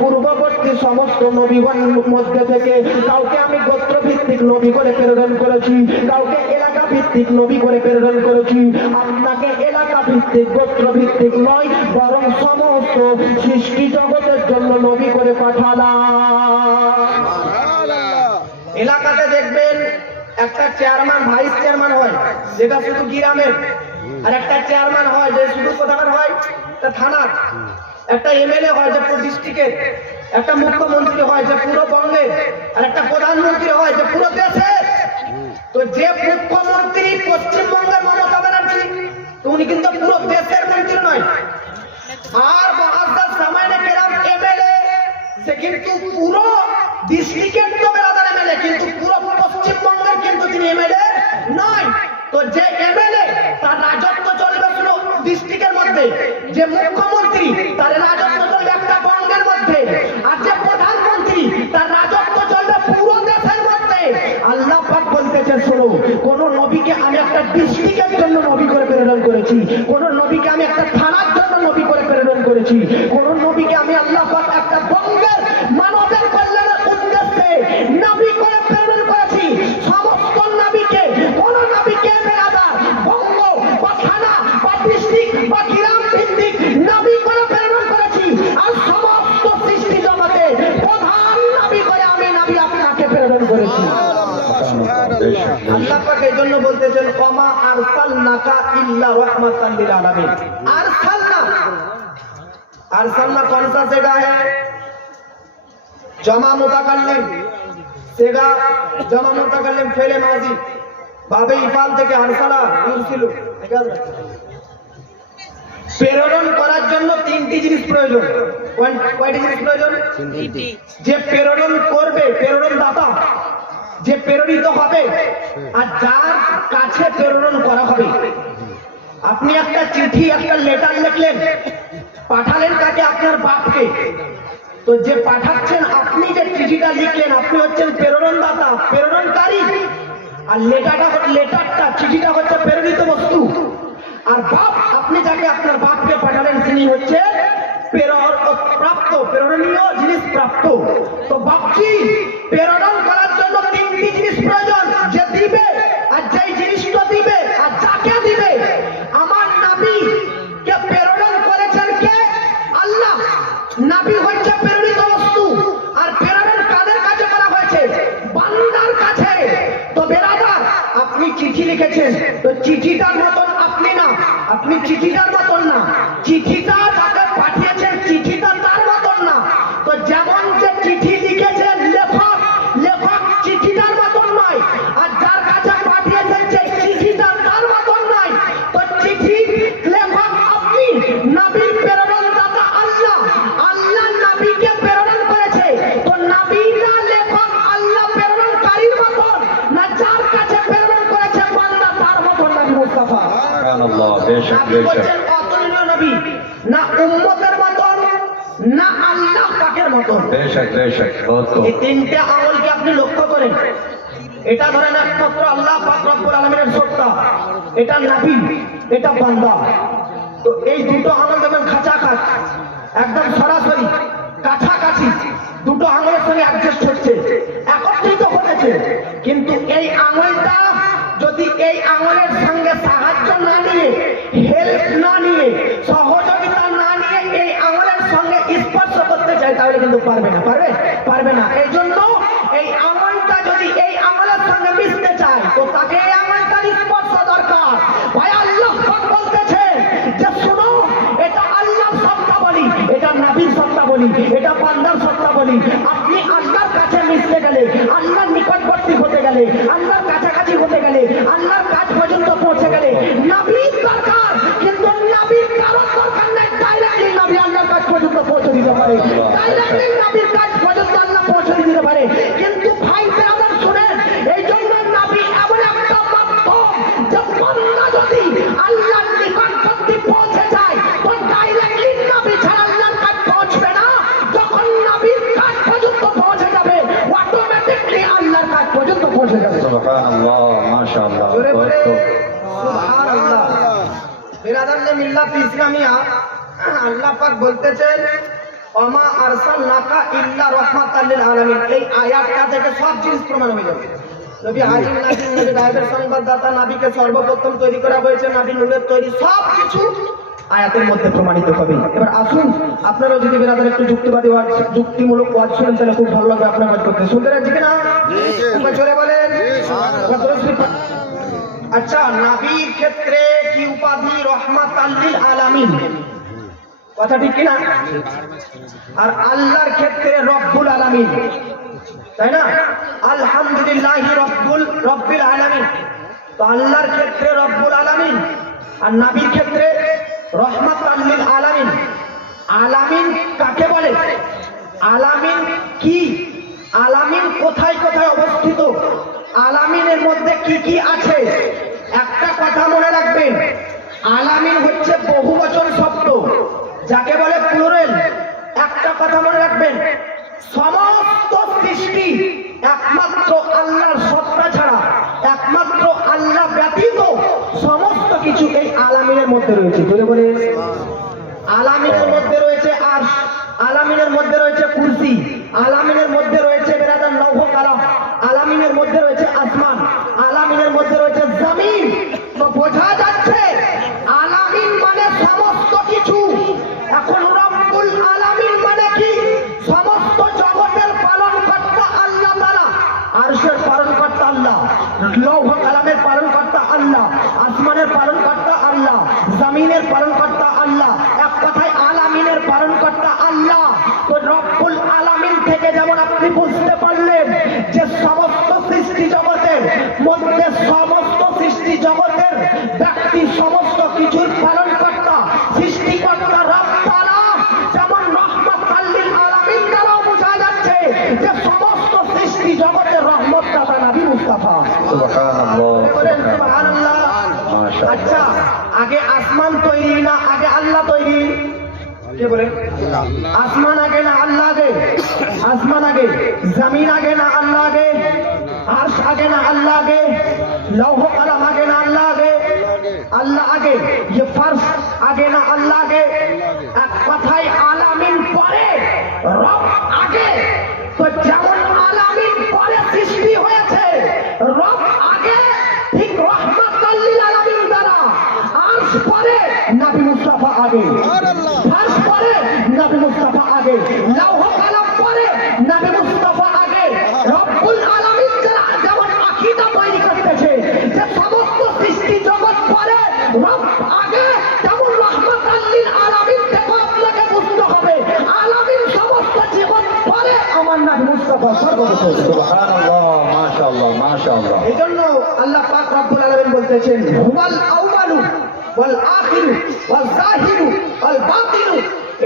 পূর্ববর্তী সমস্ত নবীগণের মধ্যে থেকে কাউকে আমি গোত্র ভিত্তিক নবী করে প্রেরণ করেছি, কাউকে এলাকা ভিত্তিক নবী করে প্রেরণ করেছি। আপনাকে এলাকা ভিত্তিক গোত্র ভিত্তিক নয়, বরং সমস্ত সৃষ্টি জগতের জন্য নবী করে পাঠালাম। এলাকাতে দেখবেন একটা চেয়ারম্যান ভাইস চেয়ারম্যান হয় যেটা শুধু গ্রামের, আর একটা চেয়ারম্যান হয় যে শুধু কোথাকার হয় তা থানার, একটা এমএলএ হয় যে পুরো ডিস্ট্রিক্টের, একটা মুখ্যমন্ত্রী হয় যে পুরো বঙ্গের, আর একটা প্রধানমন্ত্রী হয় যে পুরো দেশের। তো যে মুখ্যমন্ত্রী পশ্চিমবঙ্গের মমতা ব্যানার্জি, তো উনি কিন্তু পুরো দেশের মন্ত্রী নয়। আর বাহাদুর সামাইনে কেরাম এমএলএ, সে কিন্তু পুরো ডিস্ট্রিক্টের তো বেরাদার এমএলএ, কিন্তু পুরো পশ্চিমবঙ্গের কিন্তু তিনি এমএলএ নয়। তো যে এমএলএ তার রাজত্ব চলবে শুধু ডিস্ট্রিক্টের মধ্যে, যে মুখ্যমন্ত্রী তার রাজত্ব চলবে একটা বঙ্গের মধ্যে, আর যে প্রধানমন্ত্রী তার রাজত্ব চলবে পুরো দেশের মধ্যে। আল্লাহ পাক বলতেছে, শোনো, কোন নবীকে আমি একটা ডিস্ট্রিক্টের জন্য নবী করে প্রেরণ করেছি, কোন নবীকে আমি একটা থানার জন্য নবী করে প্রেরণ করেছি, কোন নবীকে আমি আল্লাহ পাক একটা বঙ্গের মানবের কল্যাণের উদ্দেশ্যে নবী করে প্রেরণ করেছি। সমস্ত নবীকে, কোন নবীকে বেরাদার বঙ্গ বা থানা বা ডিস্ট্রিক্ট বা গ্রাম ভিত্তিক নবী করে প্রেরণ করেছি। আর সমস্ত সৃষ্টি জগতে প্রধান নবী করে আমি নবী আপনাকে প্রেরণ করেছি। আল্লাহ পাক এই জন্য বলতেছেন, ওমা আরসালনাকা ইল্লা রাহমাতাল লিল আলামিন। अरसलना कौन सा सेगा है? जमा मुताकल्लिम सेगा, जमा मुताकल्लिम फेले माजी, বাবে ইফাল থেকে আরসালা ইউরসিলু। প্রেরণ করার জন্য তিনটি জিনিস প্রয়োজন। কয়টি জিনিস প্রয়োজন? তিনটি। যে প্রেরণ করবে, প্রেরণ দাতা, যে প্রেরিত হবে, আর যার কাছে প্রেরণ করা হবে। আপনি একটা চিঠি, একটা লেটার লিখলেন, পাঠালেন কাকে? আপনার বাপকে। তো যে পাঠাচ্ছেন, আপনি যে চিঠিটা লিখলেন, আপনি হচ্ছেন প্রেরণদাতা, প্রেরণকারী। আর লেটারটা চিঠিটা হচ্ছে প্রেরিত বস্তু। আর বাপ, আপনি যাকে আপনার বাপকে পাঠালেন, তিনি হচ্ছে প্রাপ্ত, প্রেরণীয় জিনিস প্রাপ্ত। তো বাপজি প্রেরণ করার জন্য তিনটি জিনিস প্রয়োজন, যে দিবে, আর যেই জিনিসটা দিবে, আর যাকে দিবে। আমার নবী কে প্রেরণ করেছেন কে? আল্লাহ। নবী হচ্ছে প্রেরিত বস্তু, আর প্রেরণ কাদের কাছে করা হয়েছে? বান্দার কাছে। তো বেরাদার, আপনি চিঠি লিখেছেন, তো চিঠিটার মতন আপনি না, আপনি চিঠিটার মতন না, চিঠিটা যাকে পাঠিয়েছেন চিঠিটা তার মতন না। তো যেমন যে চিঠি লিখেছেন লেখক, লেখক চিঠিটার মতন নয়, আর যার কাছে পাঠিয়েছেন যে চিঠিটা তার মতন নয়। তো চিঠি লেখক আপনি, নবীর প্রেরণদাতা আল্লাহ। আল্লাহ নবীকে প্রেরণ করেছে। তো নবী না লেখক, আল্লাহ প্রেরণকারীর মতন, না যার কাছে প্রেরণ করেছে বান্দা তার মতন নবী মুস্তাফা। সুবহানাল্লাহ, বেশক আপনি বেশক। বলছেন অতুলনীয় নবী, না উম্মতের মতন, না আল্লাহ পাকের মতন। বেশক বেশক, বহুত। এই তিনটে আমলকে আপনি লক্ষ্য করেন। এটা ধরেন একমাত্র আল্লাহ পাক রব্বুল আলামিনের সত্তা, এটা নবী, এটা বান্দা। তো এই দুটো আমল যেমন খাঁচাখাচ, একদম সরাসরি কাছাকাছি, দুটো আঙুলের সঙ্গে অ্যাডজাস্ট হচ্ছে, একত্রিত হতেছে। কিন্তু এই আঙুলটা যদি এই আঙুলের সঙ্গে সাহায্য না নিয়ে, হেল্প না নিয়ে, সহযোগিতা না নিয়ে এই আঙুলের সঙ্গে স্পর্শ করতে চায়, তাহলে কিন্তু পারবে না। পারবে না। এই জন্য এই আঙুলটা যদি এই আঙুলের সঙ্গে মিশতে চায়, তো তাকে এই আঙুলটার স্পর্শ দরকার। ভাই আল্লাহ পাক বলতেছে যে শুনো, এটা আল্লাহর সত্তা বলি, এটা নবীর সত্তা বলি, এটা বান্দার সত্তা বলি। আপনি আল্লাহর কাছে মিশতে গেলে, আল্লাহর নিকটবর্তী হতে গেলে, আল্লাহর কাছাকাছি হতে গেলে, আল্লাহর কাছ পর্যন্ত পৌঁছে গেলে নবীর দরকার। কিন্তু নবীর কারণ দরকার নেই, ডাইরেক্টলি নবী আল্লাহর কাছ পর্যন্ত পৌঁছে দিতে পারে, ডাইরেক্টলি নবীর কাছ পর্যন্ত আল্লাহ পৌঁছে দিতে পারে। কিন্তু ভাই ব্রাদার শুনেন, এই জন্য নবী এমন একটা মাধ্যম, যে বান্দা যদি আল্লাহর নিকটবর্তী পৌঁছে যায়, তো ডাইরেক্টলি নবী ছাড়া আল্লাহর কাছ পৌঁছবে না। যখন নবীর কাছ পর্যন্ত পৌঁছে যাবে, অটোমেটিকলি আল্লাহর কাছ পর্যন্ত পৌঁছে যাবে। সুবহানাল্লাহ, মাশাআল্লাহ, বহুত। সুবহানাল্লাহ। বিরাদার মিল্লাত ইসলামিয়া আল্লাহ পাক বলতেছেন ওমা আরসালনাকা ইল্লা রাহমাতাল লিল আলামিন। এই আয়াতটা থেকে সব জিনিস প্রমাণ হয়ে যাবে। নবী হাজির নাজির নবী গায়েবের সংবাদদাতা, নবীকে সর্বপ্রথম তৈরি করা হয়েছে, নবী নূরের তৈরি, সব কিছু আয়াতের মধ্যে প্রমাণিত হবে। এবার আসুন আপনারা যদি বিরাদার একটু যুক্তিবাদী ওয়াজ, যুক্তিমূলক ওয়াজ শুনেন তাহলে খুব ভালো লাগবে আপনার কাজ করতে। শুনতে রাজি কিনা? একবার জোরে বলেন। আচ্ছা, নবীর ক্ষেত্রে কি উপাধি? রাহমাতাল লিল আলামিন, কথা ঠিক কিনা? আর আল্লাহর ক্ষেত্রে রব্বুল আলামিন, তাই না? আলহামদুলিল্লাহি রব্বিল আলামিন। তো আল্লাহর ক্ষেত্রে রব্বুল আলামিন আর নবীর ক্ষেত্রে রাহমাতাল লিল আলামিন। আলামিন কাকে বলে? আলামিন কি? আলামিন কোথায় কোথায় অবস্থিত? আলামিনের মধ্যে কি কি আছে? একটা কথা মনে রাখবেন, আলামিন হচ্ছে বহুবচন শব্দ, যাকে বলে প্লুরাল। একটা কথা মনে রাখবেন, সমস্ত সৃষ্টি একমাত্র আল্লাহর সত্তা ছাড়া, একমাত্র আল্লাহ ব্যতীত সমস্ত কিছু এই আলামিনের মধ্যে রয়েছে। বলে বলে আলামিনের মধ্যে রয়েছে আরশ, আলামিনের মধ্যে রয়েছে কুরসি, আলামিনের মধ্যে রয়েছে বিরাদার লৌহ কালাম, আলামিনের মধ্যে রয়েছে আসমান, আলামিনের মধ্যে রয়েছে জমিন। তো বোঝা যাচ্ছে আলামিন মানে সমস্ত কিছু। এখন রব্বুল আলামিন মানে কি? সমস্ত জগতের পালনকর্তা আল্লাহ তাআলা। আরশের পালনকর্তা আল্লাহ, লৌহ কালামের পালনকর্তা আল্লাহ, আসমানের পালনকর্তা আল্লাহ, জমিনের পালনকর্তা আল্লাহ। এক কথায় আলামিনের পালনকর্তা আল্লাহ। তো রব্বুল আলামিন থেকে যেমন আপনি বুঝতে পারলেন যে সমস্ত সৃষ্টি জগতের মধ্যে, সমস্ত সৃষ্টি জগতের ব্যক্তি সমস্ত কিছুর পালনকর্তা, সৃষ্টিকর্তা রব তাআলা, যেমন রাহমাতাল লিল আলামিন দ্বারাও বোঝা যাচ্ছে যে সমস্ত সৃষ্টি জগতের রহমতদাতা নবী মুস্তাফা। সুবহানাল্লাহ, সুবহানাল্লাহ। মাশাআল্লাহ। আচ্ছা, আগে আসমান তৈরি না আগে আল্লাহ তৈরি? কে বলেন? আসমান আগে না আল্লাহ আগে? আসমান আগে। জমিন আগে না আল্লাহ আগে? আরশ আগে না আল্লাহ আগে? লৌহ কালাম আগে না আল্লাহ আগে? আল্লাহ আগে। ये फर्श আগে না আল্লাহ আগে? এক কথায় আলামিন পরে, রব আগে। তো যেমন আলামিন পরে সৃষ্টি হয়েছে, রব আগে, ঠিক রাহমাতাল লিল আলামিন দ্বারা আরশ পরে, নবী মুস্তাফা আগে। ফার্স পরে, নবী মুস্তাফা আগে। লৌহ কালাম পরে, নবী মুস্তাফা আগে। রব্বুল আলামিন যেমন আকীদা তৈরি করতেছে যে সমস্ত সৃষ্টি জগৎ পরে, রব আগে, তেমন রাহমাতাল লিল আলামিন থেকে আপনাকে বুঝতে হবে আলামিন সমস্ত জীবন পরে, আমার নবী মুস্তাফা সর্বপ্রথম। সুবহানাল্লাহ, মাশাআল্লাহ, মাশাআল্লাহ। এজন্য আল্লাহ পাক রব্বুল আলামিন বলতেছেন হুয়াল আউয়ালু ওয়াল আখিরু ওয়াল যাহিরু ওয়াল বাতিনু।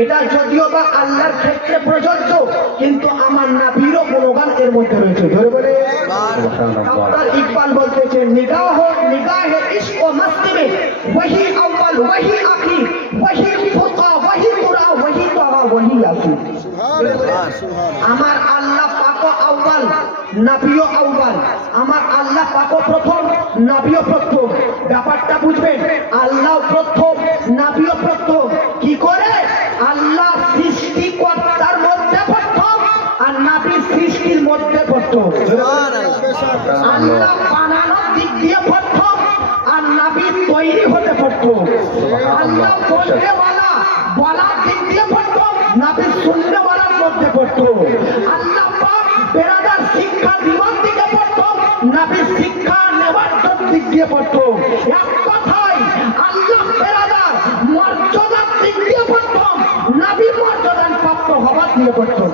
এটা যদিও বা আল্লাহর ক্ষেত্রে প্রযোজ্য, কিন্তু আমার নবীরও গুণগান এর মধ্যে রয়েছে। ধরে বলে ডক্টর ইকবাল বলতেছেন নিগাহে ইশক ও মস্তি মে ওহি আউয়াল ওহি আখির ওহি ফুকা ওহি মুরা ওহি তাহা ওহি ইয়াসিন। আমার আল্লাহ পাক আউয়াল, নবীও আউয়াল। আমার আল্লাহ পাক প্রথম, নবীও প্রথম। ব্যাপারটা বুঝবেন, আল্লাহ প্রথম, নবীও প্রথম। কি করে? আল্লাহ সৃষ্টিকর্তার মধ্যে প্রথম আর নবী সৃষ্টির মধ্যে প্রথম। আল্লাহ বানানোর দিক দিয়ে প্রথম আর নবী তৈরি হতে প্রথম। আল্লাহ বলনেওয়ালা, বলার দিক দিয়ে প্রথম, নবী শুননেওয়ালার মধ্যে প্রথম। আল্লাহ পাক বেরাদার শিক্ষা দিবার দিকে প্রথম, নবী শিক্ষা নেওয়ার দিক দিয়ে প্রথম। এক কথায় আল্লাহ বেরাদার মর্যাদার দিক দিয়ে প্রথম, নবী মর্যাদার প্রাপ্ত হওয়ার দিয়ে প্রথম।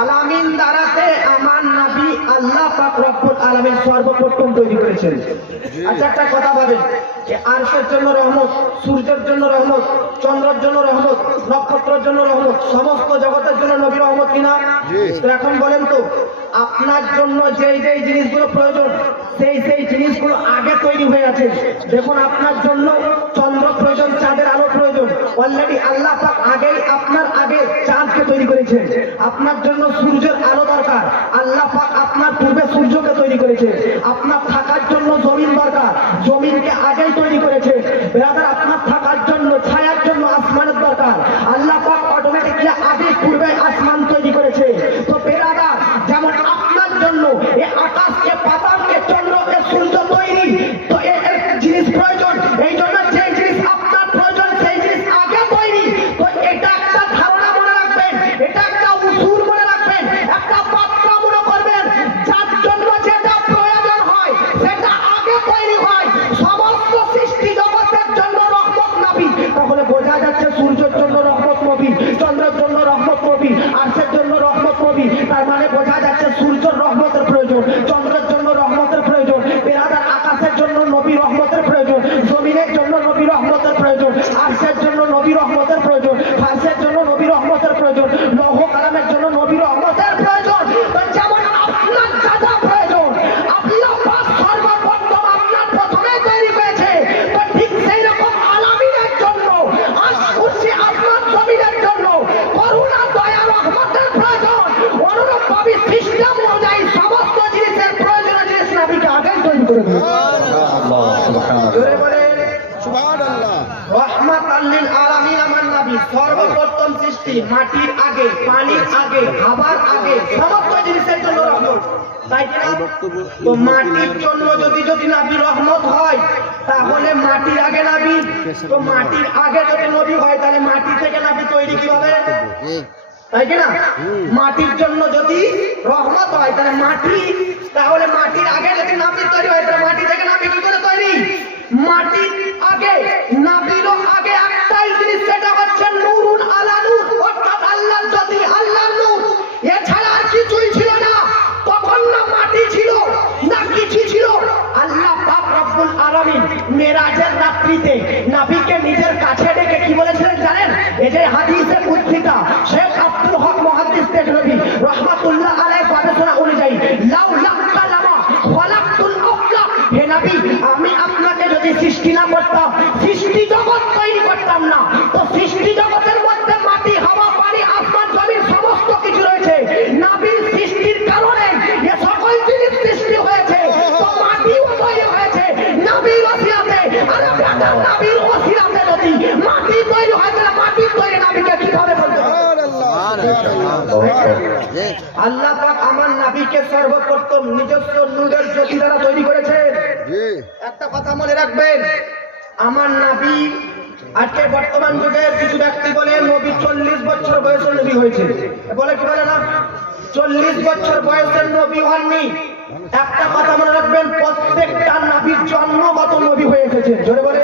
আলামিন দ্বারাতে আমার নবী আল্লাহ পাক রব্বুল আলামিন সর্বপ্রথম তৈরি করেছেন। আচ্ছা, একটা কথা ভাবেন, আরশের জন্য রহমত, সূর্যের জন্য রহমত, চন্দ্রের জন্য রহমত, নক্ষত্রের জন্য রহমত, সমস্ত জগতের জন্য নবী রহমত কিনা? তো এখন বলেন তো, আপনার জন্য যেই যেই জিনিসগুলো প্রয়োজন সেই সেই জিনিসগুলো আগে তৈরি হয়ে আছে। দেখুন, আপনার জন্য চন্দ্র প্রয়োজন, চাঁদের আলো প্রয়োজন। অলরেডি আল্লাহ পাক আগেই আপনার আগে চাঁদকে তৈরি করেছে। আপনার জন্য সূর্যের আলো দরকার, আল্লাহ পাক আপনার পূর্বে সূর্যকে তৈরি করেছে। আপনার থাকার জন্য জমিন দরকার, জমিনকে আগেই তৈরি করেছে। নবী, সর্বপ্রথম সৃষ্টি, মাটির আগে, পানির আগে, হাওয়ার আগে, সমস্ত জিনিসের জন্য রহমত, তাই কিনা? তো মাটির জন্য যদি নবী রহমত হয়, তাহলে মাটির আগে নবী, তো মাটির আগে যদি নবী হয়, তাহলে মাটি থেকে নবী তৈরি কিভাবে? তাই কিনা? মাটির জন্য যদি রহমত হয়, তাহলে মাটির আগে যদি নবী তৈরি হয়, তাহলে মাটি থেকে নবী কি করে তৈরি? মাটির আগে, নবীরও আগে একটাই জিনিস, সেটা হচ্ছে নূরুন আলা নূর, অর্থাৎ আল্লাহর জ্যোতি, আল্লাহর নূর, এছাড়া আর কিছুই ছিল না। তখন না মাটি ছিল না কিছু ছিল। আল্লাহ পাক রব্বুল আলামিন মেরাজের রাত্রিতে নবীকে নিজের কাছে ডেকে কি বলেছিলেন জানেন? এই যে হাদিসে কুদসিটা শেখ আব্দুল হক মুহাদ্দিস দেশরবি রাহমাতুল্লাহ আলাইহি গবেষণা অনুযায়ী, লাউ লাকালামা খালাকতুল আফলাক, হে নবী, আমি আপনাকে যদি সৃষ্টি না করতাম, সৃষ্টি জগৎ তৈরি করতাম না। তো সৃষ্টি জগতের মধ্যে মাটি, হাওয়া, পানি, আসমান, জমিন সমস্ত কিছু রয়েছে। নবীর সৃষ্টির কারণে এ সকল জিনিস সৃষ্টি হয়েছে। তো মাটিও তৈরি হয়েছে নবীর ওসিলাতে। আরে বেটা, নবীর ওসিলাতে যদি মাটি তৈরি হয়, তাহলে মাটির তৈরি নবীকে কিভাবে বলতে হবে? আল্লাহ পাক আমার নবীকে সর্বপ্রথম নিজস্ব নূরের জ্যোতি দ্বারা তৈরি করেছেন। একটা কথা মনে রাখবেন, আমার নবী, আজকে বর্তমান যুগের কিছু ব্যক্তি বলে নবী 40 বছর বয়সে নবী হয়েছে, বলে কি বলে না? 40 বছর বয়সের নবী হননি। একটা কথা মনে রাখবেন, প্রত্যেকটা নবীর জন্মগত নবী হয়ে এসেছেন। জোরে বলে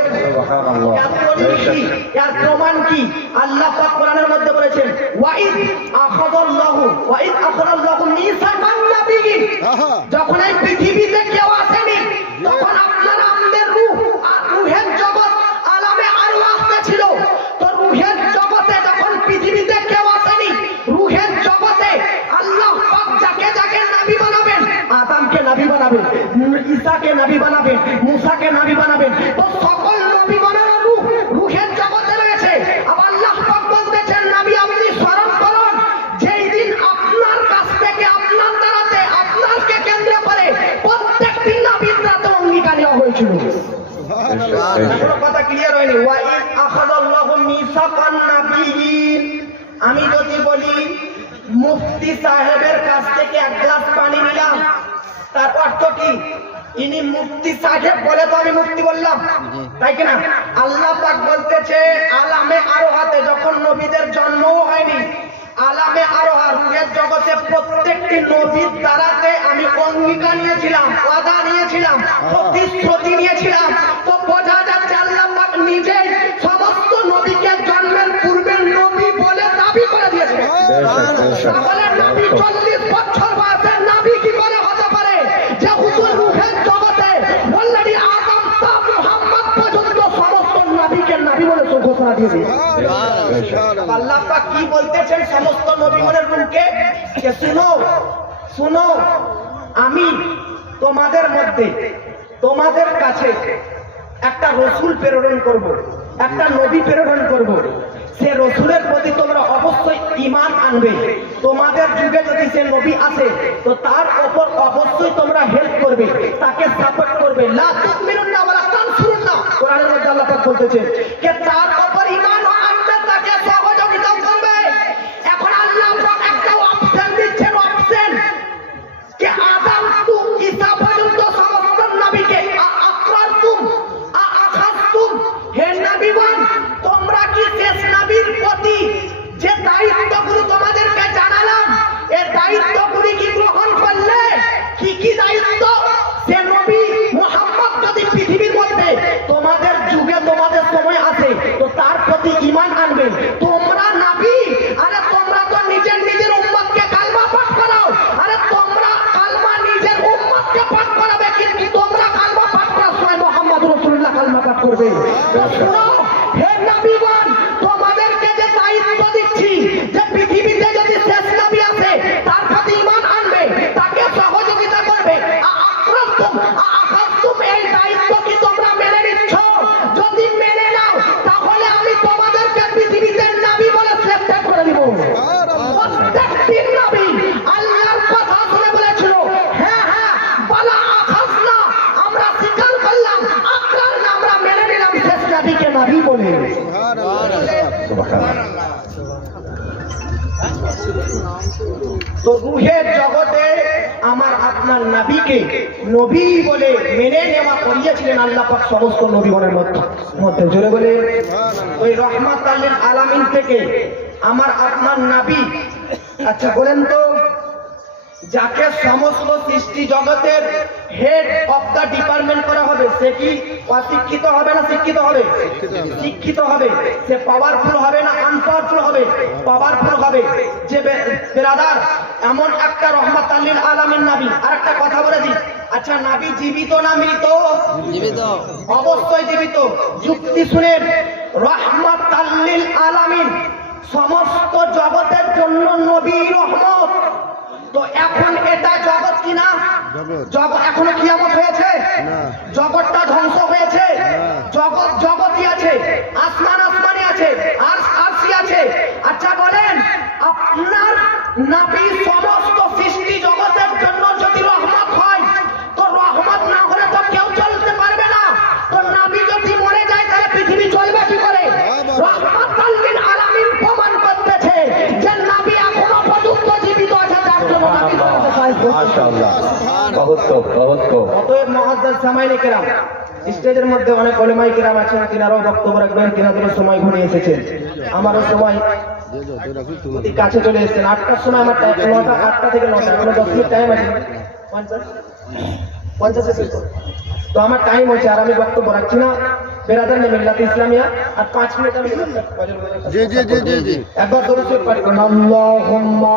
এর প্রমাণ কি? আল্লাহ পাক কোরআনের মধ্যে বলেছেন, ওয়াইদ আখাযাল্লাহু মিসাকান নাবিয়্যিন, যখন এই পৃথিবীতে কেউ আসেনি, তখন আপনারা আমাদের রূহের জগৎ আলামে আরওয়াহতে ছিল। তো রূহের জগতে যখন পৃথিবীতে কেউ আসেনি, রূহের জগতে আল্লাহ পাক যাকে নবী বানাবেন, আদমকে নবী বানাবেন, ঈসাকে নবী বানাবেন, মুসাকে নবী বানাবেন। তো সকল নবী বানানো রূহের জগতে রয়েছে। আবার আল্লাহ পাক বলতেছেন, নবী আপনি স্মরণ করুন, যেই দিন আপনার কাছ থেকে, আপনার দ্বারাতে, আপনাকে কেন্দ্র করে প্রত্যেকটি নবীর রাতে অঙ্গীকার নেওয়া হয়েছিল। কথা ক্লিয়ার হয়নি? ওয়াইদ আখাযাল্লাহু মিসাকান নাবিয়্যিন, আমি যদি বলি মুফতি সাহেবের কাছ থেকে এক গ্লাস পানি নিলাম, তার অর্থ কি? ইনি মুফতি সাহেব বলে তো আমি মুফতি বললাম, তাই কিনা? আল্লাহ পাক বলতেছে আলামে আরোহাতে, যখন নবীদের জন্মও হয়নি, আলামে আরোহা রূহের জগতে প্রত্যেকটি নবীর দ্বারাতে আমি অঙ্গীকার নিয়েছিলাম, ওয়াদা নিয়েছিলাম, প্রতিশ্রুতি নিয়েছিলাম। তো বোঝা যাচ্ছে আল্লাহ পাক নিজেই সমস্ত নবীকে জন্মের পূর্বের নবী বলে দাবি করে দিয়েছে। তাহলে নবী 40 বছর বয়সের নবী কি করে হতে পারে? যে হুজুর রূহের জগতে অলরেডি আদম তা মুহাম্মদ পর্যন্ত সমস্ত নবীকে নবী বলে ঘোষণা দিয়ে দিয়েছে। আল্লাহ পাক কি বলতেছেন সমস্ত নবীগণের রূহকে? যে শুনো, আমি তোমাদের মধ্যে, তোমাদের কাছে একটা রসুল প্রেরণ করব, একটা নবী প্রেরণ করব। সে রসুলের প্রতি তোমরা অবশ্যই ঈমান আনবে। তোমাদের যুগে যদি সে নবী আসে, তো তার উপর অবশ্যই তোমরা হেল্প করবে, তাকে সাপোর্ট করবে। লা তুমিনুন্না ওয়ালা তানসুরুন্না, কোরআনের মধ্যে আল্লাহ পাক বলতেছেন যে তার উপর ঈমান আনবে, তাকে সহযোগিতা করবে। এখন আল্লাহ পাক একটা অপশন দিচ্ছেন, অপশন যে আদম টু ঈসা পর্যন্ত সমস্ত নবীকে আকরারতুম আখাযতুম, হে নবীগণ, তোমরা কি শেষ নবীর প্রতি যে দায়িত্বগুলো তোমাদেরকে জানালাম, এই দায়িত্বগুলি কি গ্রহণ করলে? কি দায়িত্ব? সে নবী মুহাম্মদ যদি পৃথিবীর মধ্যে তোমাদের যুগে, তোমাদের সময় আসে, তো তার প্রতি ঈমান আনবে। তোমরা নবী, আরে তোমরা তো নিজের উম্মতকে কালমা পাঠ করাও। আরে তোমরা কালমা নিজের উম্মতকে পাঠ করাবে, কিন্তু তোমরা কালমা পাঠ করার সময় মুহাম্মদ রাসূলুল্লাহ কালমা পাঠ করবে। হে নবীগণ, তোমাদেরকে যে দায়িত্ব দিচ্ছি, যে পৃথিবীতে যদি শেষ নবী আসে, তার প্রতি ঈমান আনবে, তাকে সহযোগিতা করবে। এই দায়িত্ব কি তোমরা মেনে নিচ্ছ? যদি মেনে নাও, তাহলে আমি তোমাদেরকে পৃথিবীতে নবী বলে শ্রেষ্ঠ করে দিব। প্রত্যেকটি নবী আল্লাহর কথা শুনে বলেছিল, হ্যাঁ বালা আখাযনা, আমরা স্বীকার করলাম, আকরারনা, আমরা মেনে নিলাম শেষ নবীকে নাবী বলে। সুবহানাল্লাহ। তো রুহের জগতে আমার আপনার নবীকে নবী বলে মেনে নেওয়া করিয়েছিলেন আল্লাহ পাক সমস্ত নবীগণের মধ্যে। জোরে বলে ওই রহমাতুল লিল আলামিন থেকে আমার আপনার নবী। আচ্ছা বলেন তো, যাকে সমস্ত সৃষ্টি জগতের হেড অফ দা ডিপার্টমেন্ট করা হবে, সে কি অশিক্ষিত হবে না শিক্ষিত হবে? শিক্ষিত হবে। সে পাওয়ারফুল হবে না আনপাওয়ারফুল হবে? পাওয়ারফুল হবে। যে বেরাদার এমন একটা রহমাতুল লিল আলামিন নবী। আর একটা কথা বলে দিই, আচ্ছা নবী জীবিত না মৃত? জীবিত। অবশ্যই জীবিত। যুক্তি শুনেন, রহমাতুল লিল আলামিন সমস্ত জগতের জন্য নবী রহমত। তো এখন এটা জগৎ কিনা? জগৎ এখনো কিয়ামত হয়েছে? জগৎটা ধ্বংস হয়েছে? জগৎ জগৎই আছে, আসমান আসমানি আছে, আরশি আছে। আচ্ছা বলেন, আপনার নবী সমস্ত সৃষ্টি জগতের জন্য যদি রহমত হয়, তো রহমত না হলে তো কেউ চলতে পারবে না। তো নবী যদি মরে যায় তাহলে পৃথিবী চলবে কি করে? রহমাতুল লিল আলামিন প্রমাণ করতেছে যে নবী এখনো পর্যন্ত জীবিত আছে। মাশাআল্লাহ। বহুত তো, বহুত তো। অতএব মুআজ্জাজ সামাইনে কেরাম, স্টেজের মধ্যে অনেক ওলেমায়ে কেরাম আছেন, তিনারাও বক্তব্য রাখবেন। তিনাদেরও সময় ঘনিয়ে এসেছে, আমারও সময় অতি কাছে চলে এসেছেন। 8টার সময় আমার টাইম, 8টা থেকে 9টা, এখনো 10 মিনিট টাইম আছে। 50 শেষ করব। তো আমার টাইম হচ্ছে, আর আমি বক্তব্য রাখছি না। বেরাদার নে মিল্লাত ইসলামিয়া, আর 5 মিনিট আমি জি জি জি জি জি। একবার দরুদ শরীফ পাঠ করুন। আল্লাহুম্মা